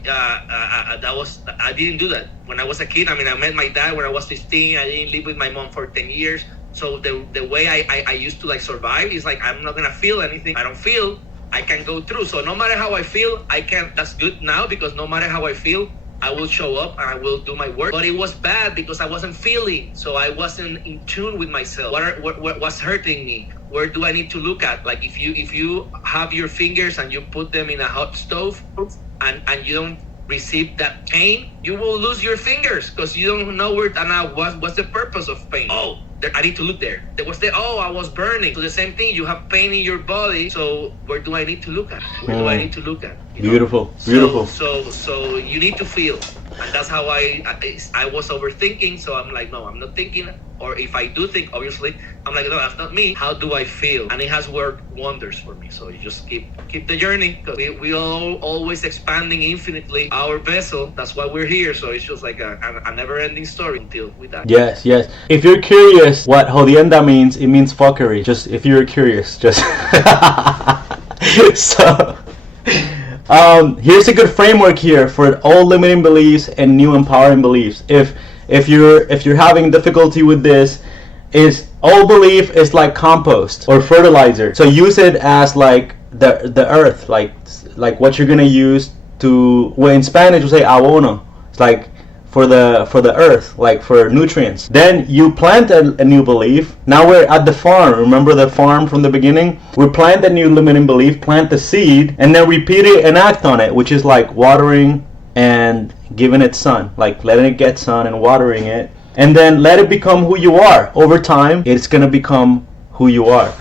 didn't do that when I was a kid. I met my dad when I was 15. I didn't live with my mom for 10 years. So the way I used to like survive is like, I'm not gonna feel anything. I don't feel, I can go through. So no matter how I feel, I can. That's good now, because no matter how I feel, I will show up and I will do my work. But it was bad because I wasn't feeling, so I wasn't in tune with myself. What's hurting me? Where do I need to look at? Like if you have your fingers and you put them in a hot stove, and you don't receive that pain, you will lose your fingers because you don't know what's the purpose of pain. I need to look there. I was burning. So the same thing, you have pain in your body. So where do I need to look at? Beautiful. So you need to feel. And that's how I was overthinking. So I'm like, no, I'm not thinking. or if I do think, obviously, I'm like, no, that's not me. How do I feel? And it has worked wonders for me. So you just keep the journey, because we are always expanding infinitely our vessel. That's why we're here. So it's just like a never-ending story until we die. Yes, yes. If you're curious what jodienda means, it means fuckery. Just if you're curious, just so. Here's a good framework here for old limiting beliefs and new empowering beliefs. If you're having difficulty with this, is old belief is like compost or fertilizer. So use it as like the earth, like what you're gonna use to. Well, in Spanish we say abono. It's like for the earth, like for nutrients. Then you plant a new belief. Now we're at the farm. Remember the farm from the beginning? We plant a new limiting belief, plant the seed, and then repeat it and act on it, which is like watering and giving it sun, like letting it get sun and watering it, and then let it become who you are. Over time, it's gonna become who you are.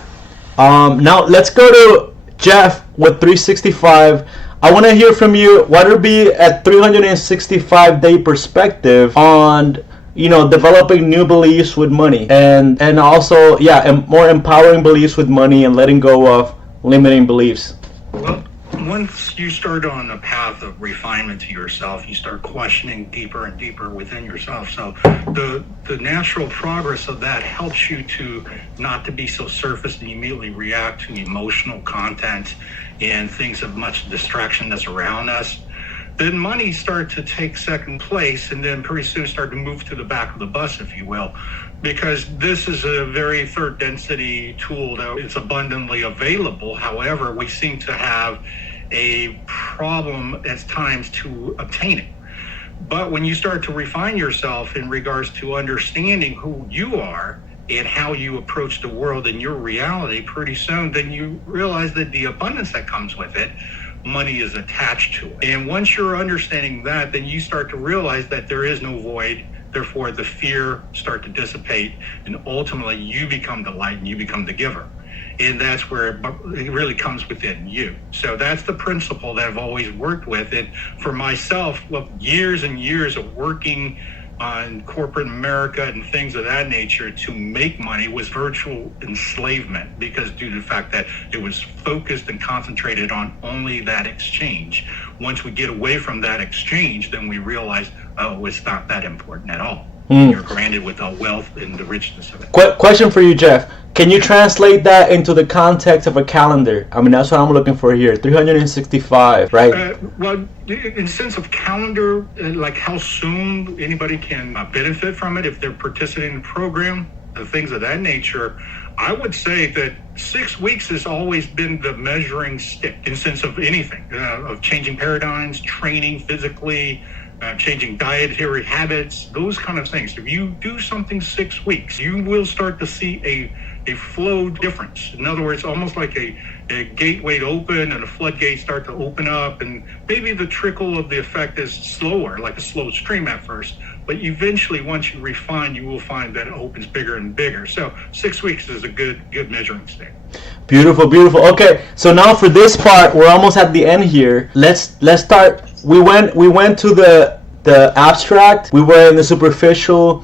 Now let's go to Jeff with 365. I want to hear from you. What would be a 365-day perspective on, developing new beliefs with money, and also, more empowering beliefs with money and letting go of limiting beliefs? Well, once you start on a path of refinement to yourself, you start questioning deeper and deeper within yourself. So the natural progress of that helps you to not to be so surface and immediately react to emotional content and things of much distraction that's around us. Then money start to take second place, and then pretty soon start to move to the back of the bus, if you will, because this is a very third density tool that is abundantly available. However, we seem to have a problem at times to obtain it. But when you start to refine yourself in regards to understanding who you are and how you approach the world and your reality, pretty soon then you realize that the abundance that comes with it, money is attached to it. And once you're understanding that, then you start to realize that there is no void. Therefore, the fear start to dissipate, and ultimately you become the light and you become the giver. And that's where it really comes within you. So that's the principle that I've always worked with. And for myself, years and years of working on corporate America and things of that nature to make money was virtual enslavement, because due to the fact that it was focused and concentrated on only that exchange. Once we get away from that exchange, then we realize, oh, it's not that important at all. You're granted with the wealth and the richness of it. Question for you, Jeff. Can you translate that into the context of a calendar? I mean, that's what I'm looking for here. 365, right? Well, in the sense of calendar, like how soon anybody can benefit from it if they're participating in the program, things of that nature, I would say that 6 weeks has always been the measuring stick in the sense of anything, of changing paradigms, training physically, changing dietary habits, those kind of things. If you do something 6 weeks, you will start to see a flow difference. In other words, almost like a gateway to open and a floodgate start to open up, and maybe the trickle of the effect is slower, like a slow stream at first, but eventually once you refine, you will find that it opens bigger and bigger. So 6 weeks is a good measuring stick. Beautiful, beautiful. Okay, so now for this part, we're almost at the end here. Let's start. We went to the abstract. We were in the superficial.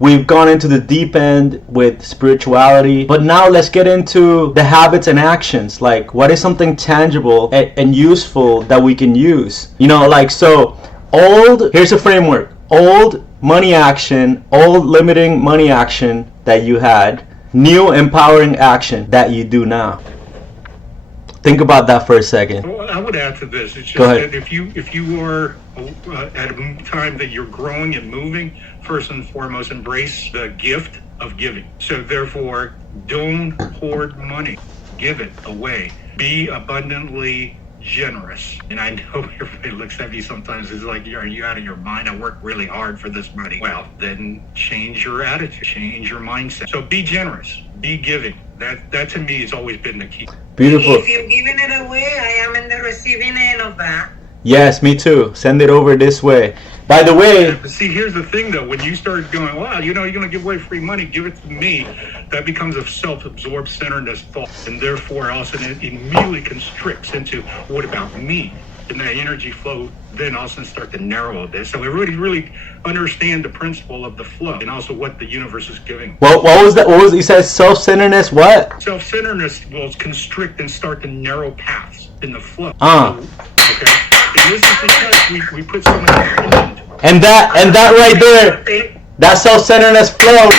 We've gone into the deep end with spirituality. But now let's get into the habits and actions. Like, what is something tangible and useful that we can use? Here's a framework. Old money action, old limiting money action that you had. New empowering action that you do now. Think about that for a second. Well, I would add to this. It's just Go ahead. that if you are at a time that you're growing and moving, first and foremost, embrace the gift of giving. So therefore, don't hoard money. Give it away. Be abundantly generous. And I know everybody looks at me sometimes, it's like, are you out of your mind? I worked really hard for this money. Well, then change your attitude, change your mindset. So be generous, be giving. That to me has always been the key. Beautiful. If you're giving it away, I am in the receiving end of that. Yes, me too. Send it over this way. By the way, But see, here's the thing though, when you start going, wow, you're going to give away free money, give it to me, that becomes a self-absorbed centeredness thought, and therefore also it immediately constricts into, what about me? and the energy flow then also start to narrow a bit. So everybody really understand the principle of the flow and also what the universe is giving. What was that? What was he said? Self-centeredness. What? Self-centeredness will constrict and start to narrow paths in the flow. Okay. And this is because we put so much attention. And that right there, that self-centeredness flow.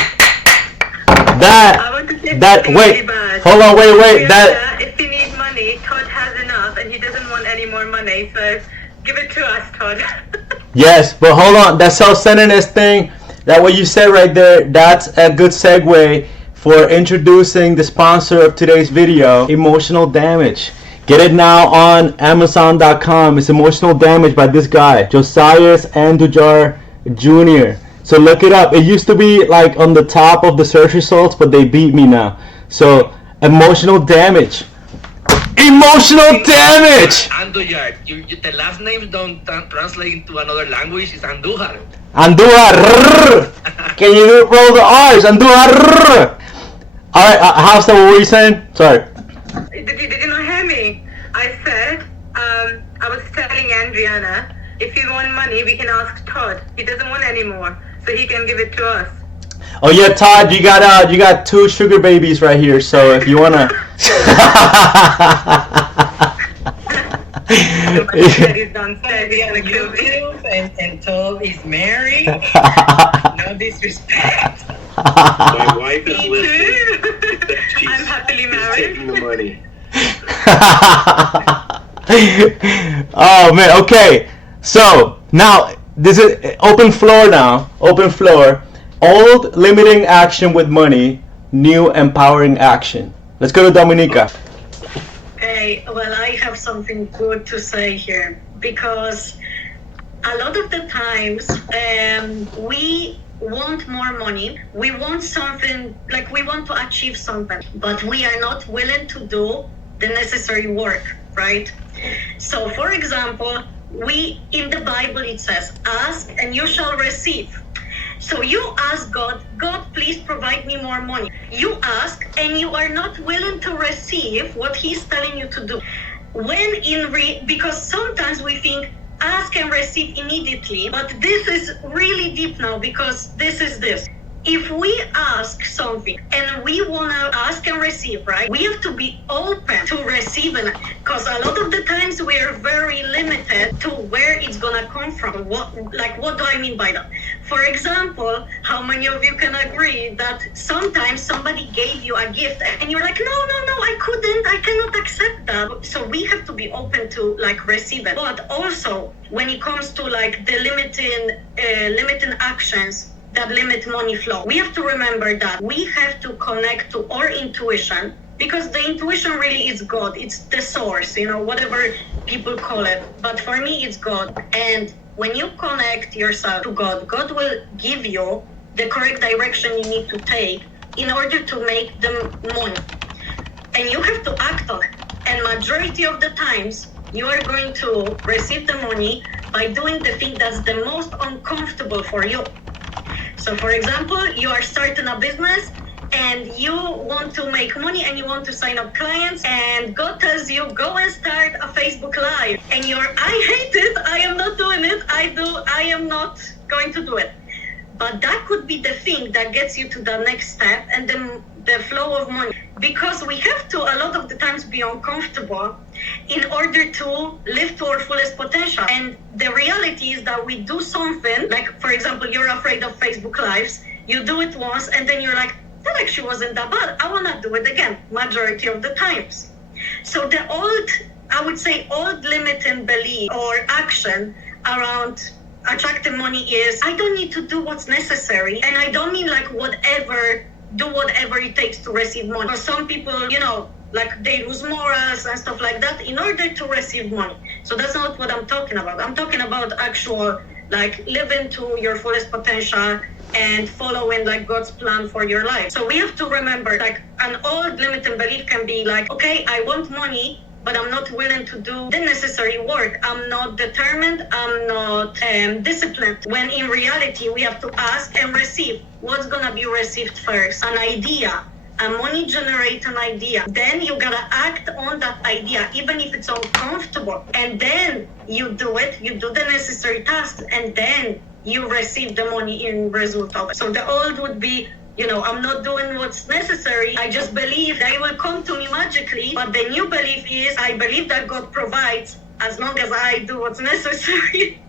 Wait, hold on, wait. That. If you need money, Todd has enough, and he doesn't want any more money. So give it to us, Todd. Yes, but hold on. That self-centeredness thing, that what you said right there, that's a good segue for introducing the sponsor of today's video, Emotional Damage. Get it now on Amazon.com. It's Emotional Damage by this guy, Josias Andujar Jr. So look it up. It used to be like on the top of the search results, but they beat me now. So Emotional Damage. Emotional Damage! Andujar. The last names don't translate into another language. It's Andujar. Andujar. Can you roll the R's? Andujar. Alright, Hafsa, what were you saying? Sorry. Did you not hear me? I said, I was telling Adriana, if you want money, we can ask Todd. He doesn't want any more, so he can give it to us. Oh yeah, Todd, you got 2 sugar babies right here. So if you wanna. He's downstairs. He's gonna kill me. And Todd is married. No disrespect. My wife is listening. I'm happily married. Taking the money. Oh man, okay. So now this is open floor now. Open floor. Old limiting action with money, new empowering action. Let's go to Dominika. Okay, well, I have something good to say here because a lot of the times we want more money, we want something, like we want to achieve something, but we are not willing to do the necessary work, right? So, for example, in the Bible it says, ask and you shall receive. So you ask God, please provide me more money. You ask and you are not willing to receive what He's telling you to do. Because sometimes we think, ask and receive immediately, but this is really deep now because this is this. If we ask something and we want to ask and receive, right, we have to be open to receiving, because a lot of the times we are very limited to where it's going to come from. What do I mean by that? For example, how many of you can agree that sometimes somebody gave you a gift and you're like, no, I cannot accept that. So we have to be open to receive it. But also when it comes to the limiting actions that limit money flow, we have to remember that we have to connect to our intuition, because the intuition really is God. It's the source, whatever people call it. But for me, it's God. And when you connect yourself to God, God will give you the correct direction you need to take in order to make the money. And you have to act on it. And majority of the times, you are going to receive the money by doing the thing that's the most uncomfortable for you. So for example, you are starting a business and you want to make money and you want to sign up clients, and God tells you, go and start a Facebook Live. And I hate it, I am not doing it, I am not going to do it. But that could be the thing that gets you to the next step and the flow of money. Because we have to, a lot of the times, be uncomfortable in order to live to our fullest potential. And the reality is that we do something, like, for example, you're afraid of Facebook Lives, you do it once, and then you're like, that actually wasn't that bad, I want to do it again, majority of the times. So the old limiting belief or action around attracting money is, I don't need to do what's necessary, and I don't mean do whatever it takes to receive money. For some people, they lose morals and stuff like that in order to receive money. So that's not what I'm talking about. I'm talking about actual, living to your fullest potential and following God's plan for your life. So we have to remember, an old limiting belief can be okay, I want money, but I'm not willing to do the necessary work. I'm not determined. I'm not disciplined. When in reality, we have to ask and receive. What's going to be received first? An idea, and money generate an idea. Then you gotta act on that idea, even if it's uncomfortable. And then you do it, you do the necessary tasks, and then you receive the money in result of it. So the old would be, I'm not doing what's necessary. I just believe they will come to me magically. But the new belief is, I believe that God provides as long as I do what's necessary.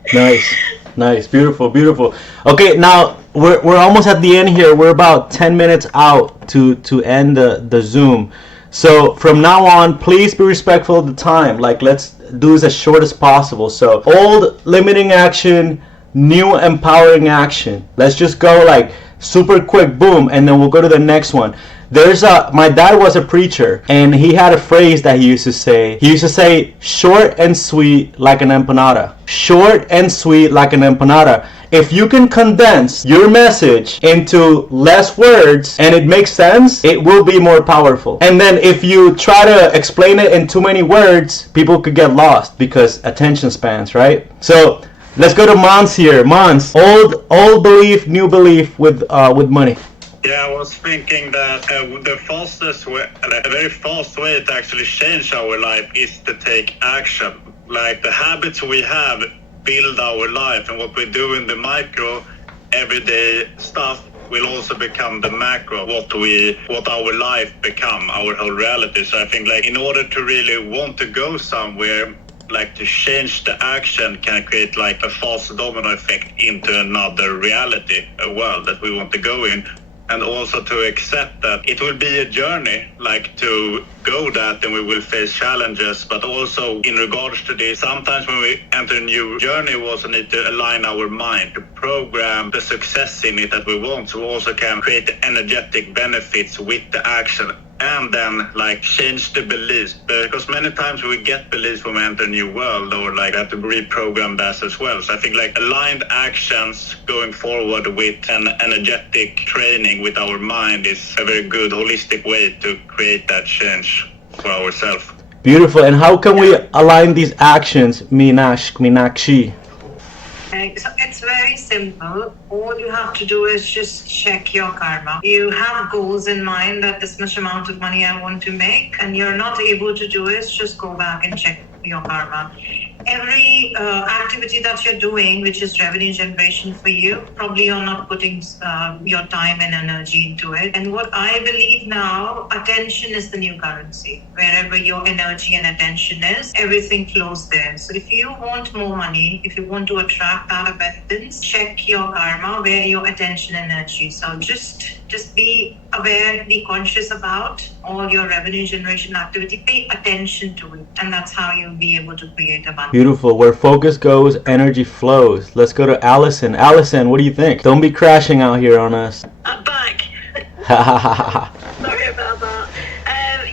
Nice, beautiful. Okay, now we're almost at the end here. We're about 10 minutes out to end the Zoom. So from now on, please be respectful of the time. Like, let's do this as short as possible. So old limiting action, new empowering action. Let's just go like super quick, boom, and then we'll go to the next one. My dad was a preacher, and he had a phrase that he used to say. He used to say, short and sweet like an empanada. Short and sweet like an empanada. If you can condense your message into less words and it makes sense, it will be more powerful. And then if you try to explain it in too many words, people could get lost because attention spans, right? So let's go to Måns here. Måns, old belief, new belief with money. Yeah, I was thinking that the fastest way, a very fast way to actually change our life is to take action. Like the habits we have build our life, and what we do in the micro, everyday stuff will also become the macro, what our life become, our whole reality. So I think like in order to really want to go somewhere, like to change the action can create like a fast domino effect into another reality, a world that we want to go in. And also to accept that it will be a journey, like to go that, and we will face challenges. But also in regards to this, sometimes when we enter a new journey, we also need to align our mind to program the success in it that we want. So we also can create the energetic benefits with the action, and then like change the beliefs, because many times we get beliefs when we enter a new world, or like have to reprogram that as well. So I think like aligned actions going forward with an energetic training with our mind is a very good holistic way to create that change for ourselves. Beautiful. And how can we align these actions, Meenakshi? So it's very simple. All you have to do is just check your karma. You have goals in mind that this much amount of money I want to make, and you're not able to do it, just go back and check your karma. Every activity that you're doing, which is revenue generation for you, probably you're not putting your time and energy into it. And what I believe now, attention is the new currency. Wherever your energy and attention is, everything flows there. So if you want more money, if you want to attract that abundance, check your karma, where your attention and energy. So just be aware, be conscious about all your revenue generation activity, pay attention to it, and that's how you'll be able to create abundance. Beautiful. Where focus goes, energy flows. Let's go to Alison. Alison, what do you think? Don't be crashing out here on us. I'm back. Sorry about that.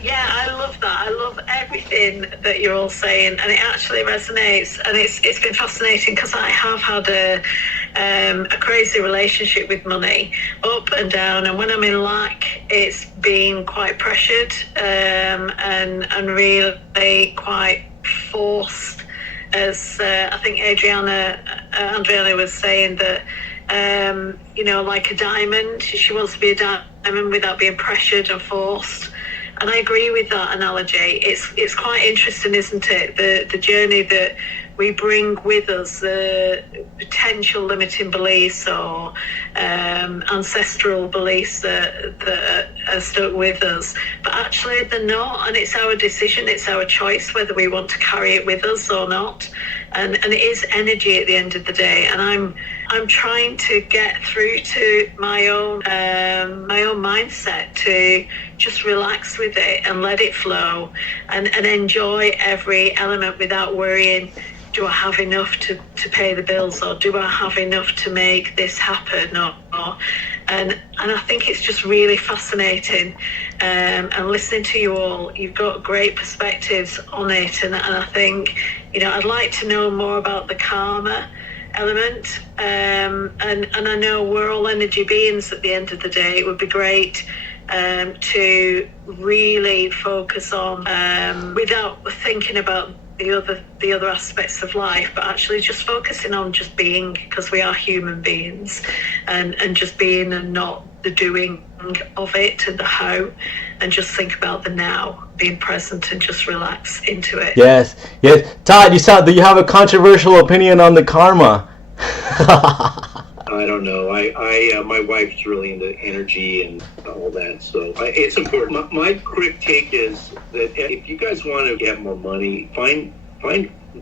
Yeah, I love that. I love everything that you're all saying, and it actually resonates. And it's been fascinating because I have had a crazy relationship with money, up and down. And when I'm in lack, it's been quite pressured and really quite forced. As I think Adriana was saying that, like a diamond, she wants to be a diamond without being pressured and forced. And I agree with that analogy. It's quite interesting, isn't it? The journey that we bring with us, the potential limiting beliefs or ancestral beliefs that are stuck with us. But actually they're not, and it's our decision, it's our choice whether we want to carry it with us or not. And it is energy at the end of the day. And I'm trying to get through to my own mindset to just relax with it and let it flow and enjoy every element without worrying, do I have enough to pay the bills, or do I have enough to make this happen? And I think it's just really fascinating. And listening to you all, you've got great perspectives on it. And I think, I'd like to know more about the karma element. And I know we're all energy beings at the end of the day. It would be great to really focus on, without thinking about the other aspects of life, but actually just focusing on just being, because we are human beings, and just being and not the doing of it to the how, and just think about the now, being present, and just relax into it. Yes. Todd, do you have a controversial opinion on the karma? I don't know. My wife's really into energy and all that, so it's important. My quick take is that if you guys want to get more money, find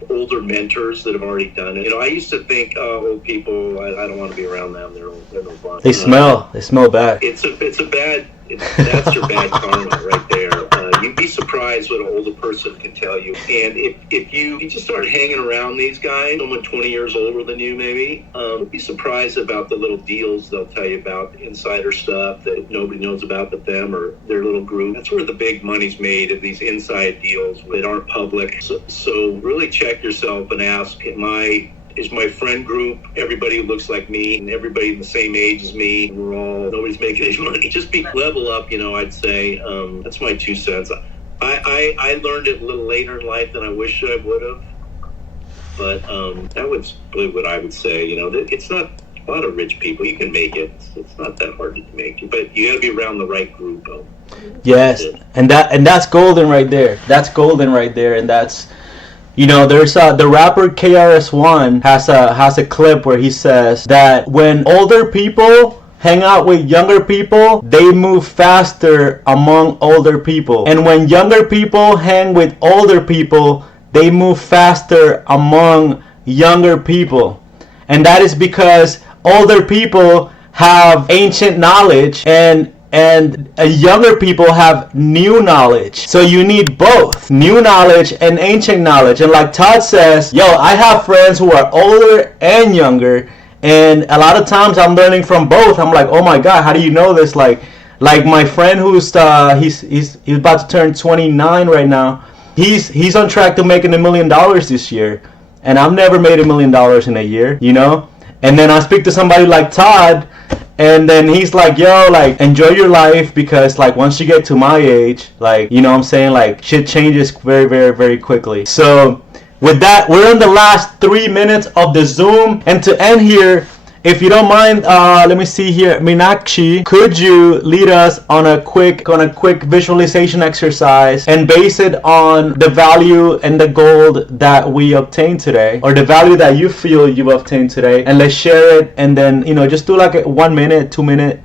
older mentors that have already done it. I used to think, old people, I don't want to be around them. They're no fun. They smell bad. That's your bad karma right there. You'd be surprised what an older person can tell you. And if you just start hanging around these guys, someone 20 years older than you maybe, you'd be surprised about the little deals they'll tell you about, insider stuff that nobody knows about but them or their little group. That's where the big money's made, of these inside deals that aren't public. So really check yourself and ask, is my friend group everybody who looks like me and everybody in the same age as me? Nobody's making any money. Just be level up, I'd say. That's my 2 cents. I learned it a little later in life than I wish I would have. But that was really what I would say. It's not a lot of rich people. You can make it. It's not that hard to make it. But you got to be around the right group. Yes, and that's golden right there. That's golden right there, and that's... there's the rapper KRS-One has a clip where he says that when older people hang out with younger people, they move faster among older people. And when younger people hang with older people, they move faster among younger people. And that is because older people have ancient knowledge and younger people have new knowledge. So you need both new knowledge and ancient knowledge. And like Todd says, I have friends who are older and younger, and a lot of times I'm learning from both. I'm like, oh my God, how do you know this? Like my friend who's he's about to turn 29 right now. He's on track to making $1 million this year, and I've never made $1 million in a year. And then I speak to somebody like Todd, and then he's like, enjoy your life, because once you get to my age, what I'm saying, shit changes very, very, very quickly. So with that, we're in the last 3 minutes of the Zoom, and to end here, if you don't mind, let me see here, Meenakshi, could you lead us on a quick visualization exercise and base it on the value and the gold that we obtained today, or the value that you feel you've obtained today, and let's share it, and then just do a 1 minute, 2 minute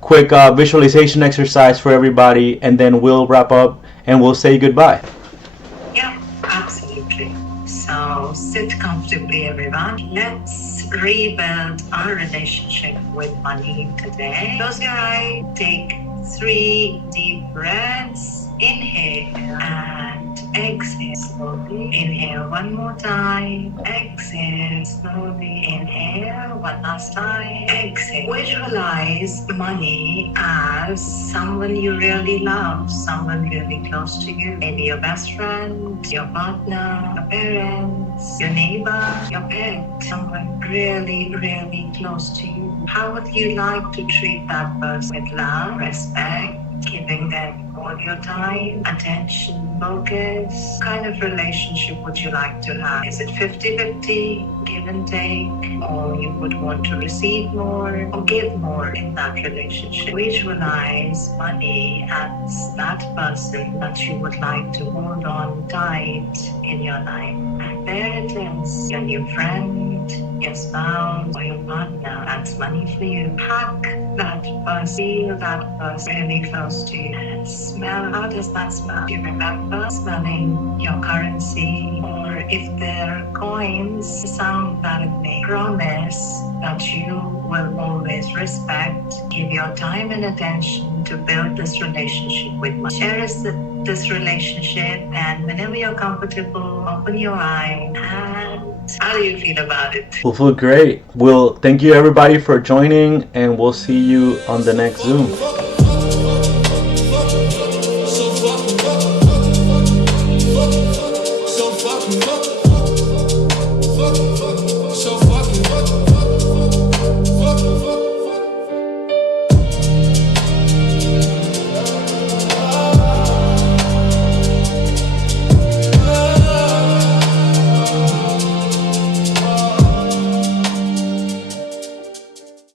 quick visualization exercise for everybody, and then we'll wrap up and we'll say goodbye. Yeah, absolutely. So sit comfortably, everyone. Let's rebuild our relationship with money today. Close your eyes, take 3 deep breaths. Inhale and exhale slowly. Inhale one more time. Exhale slowly. Inhale one last time. Exhale. Visualize money as someone you really love, someone really close to you. Maybe your best friend, your partner, your parents, your neighbor, your pet, someone really, really close to you. How would you like to treat that person? With love, respect, giving them all your time, attention, focus? What kind of relationship would you like to have? Is it 50-50, give and take, or you would want to receive more or give more in that relationship? Visualize money as that person that you would like to hold on tight in your life. And there it is, your new friend, your spouse, or your partner. That's money for you. Hug that person, feel that person really close to you. And smell, how does that smell? Do you remember smelling your currency, or if they're coins, the sound that it makes? Promise that you will always respect, give your time and attention to build this relationship with money. Cherish this relationship, and whenever you're comfortable, open your eyes. And how do you feel about it? We'll feel great. Thank you everybody for joining, and we'll see you on the next Zoom.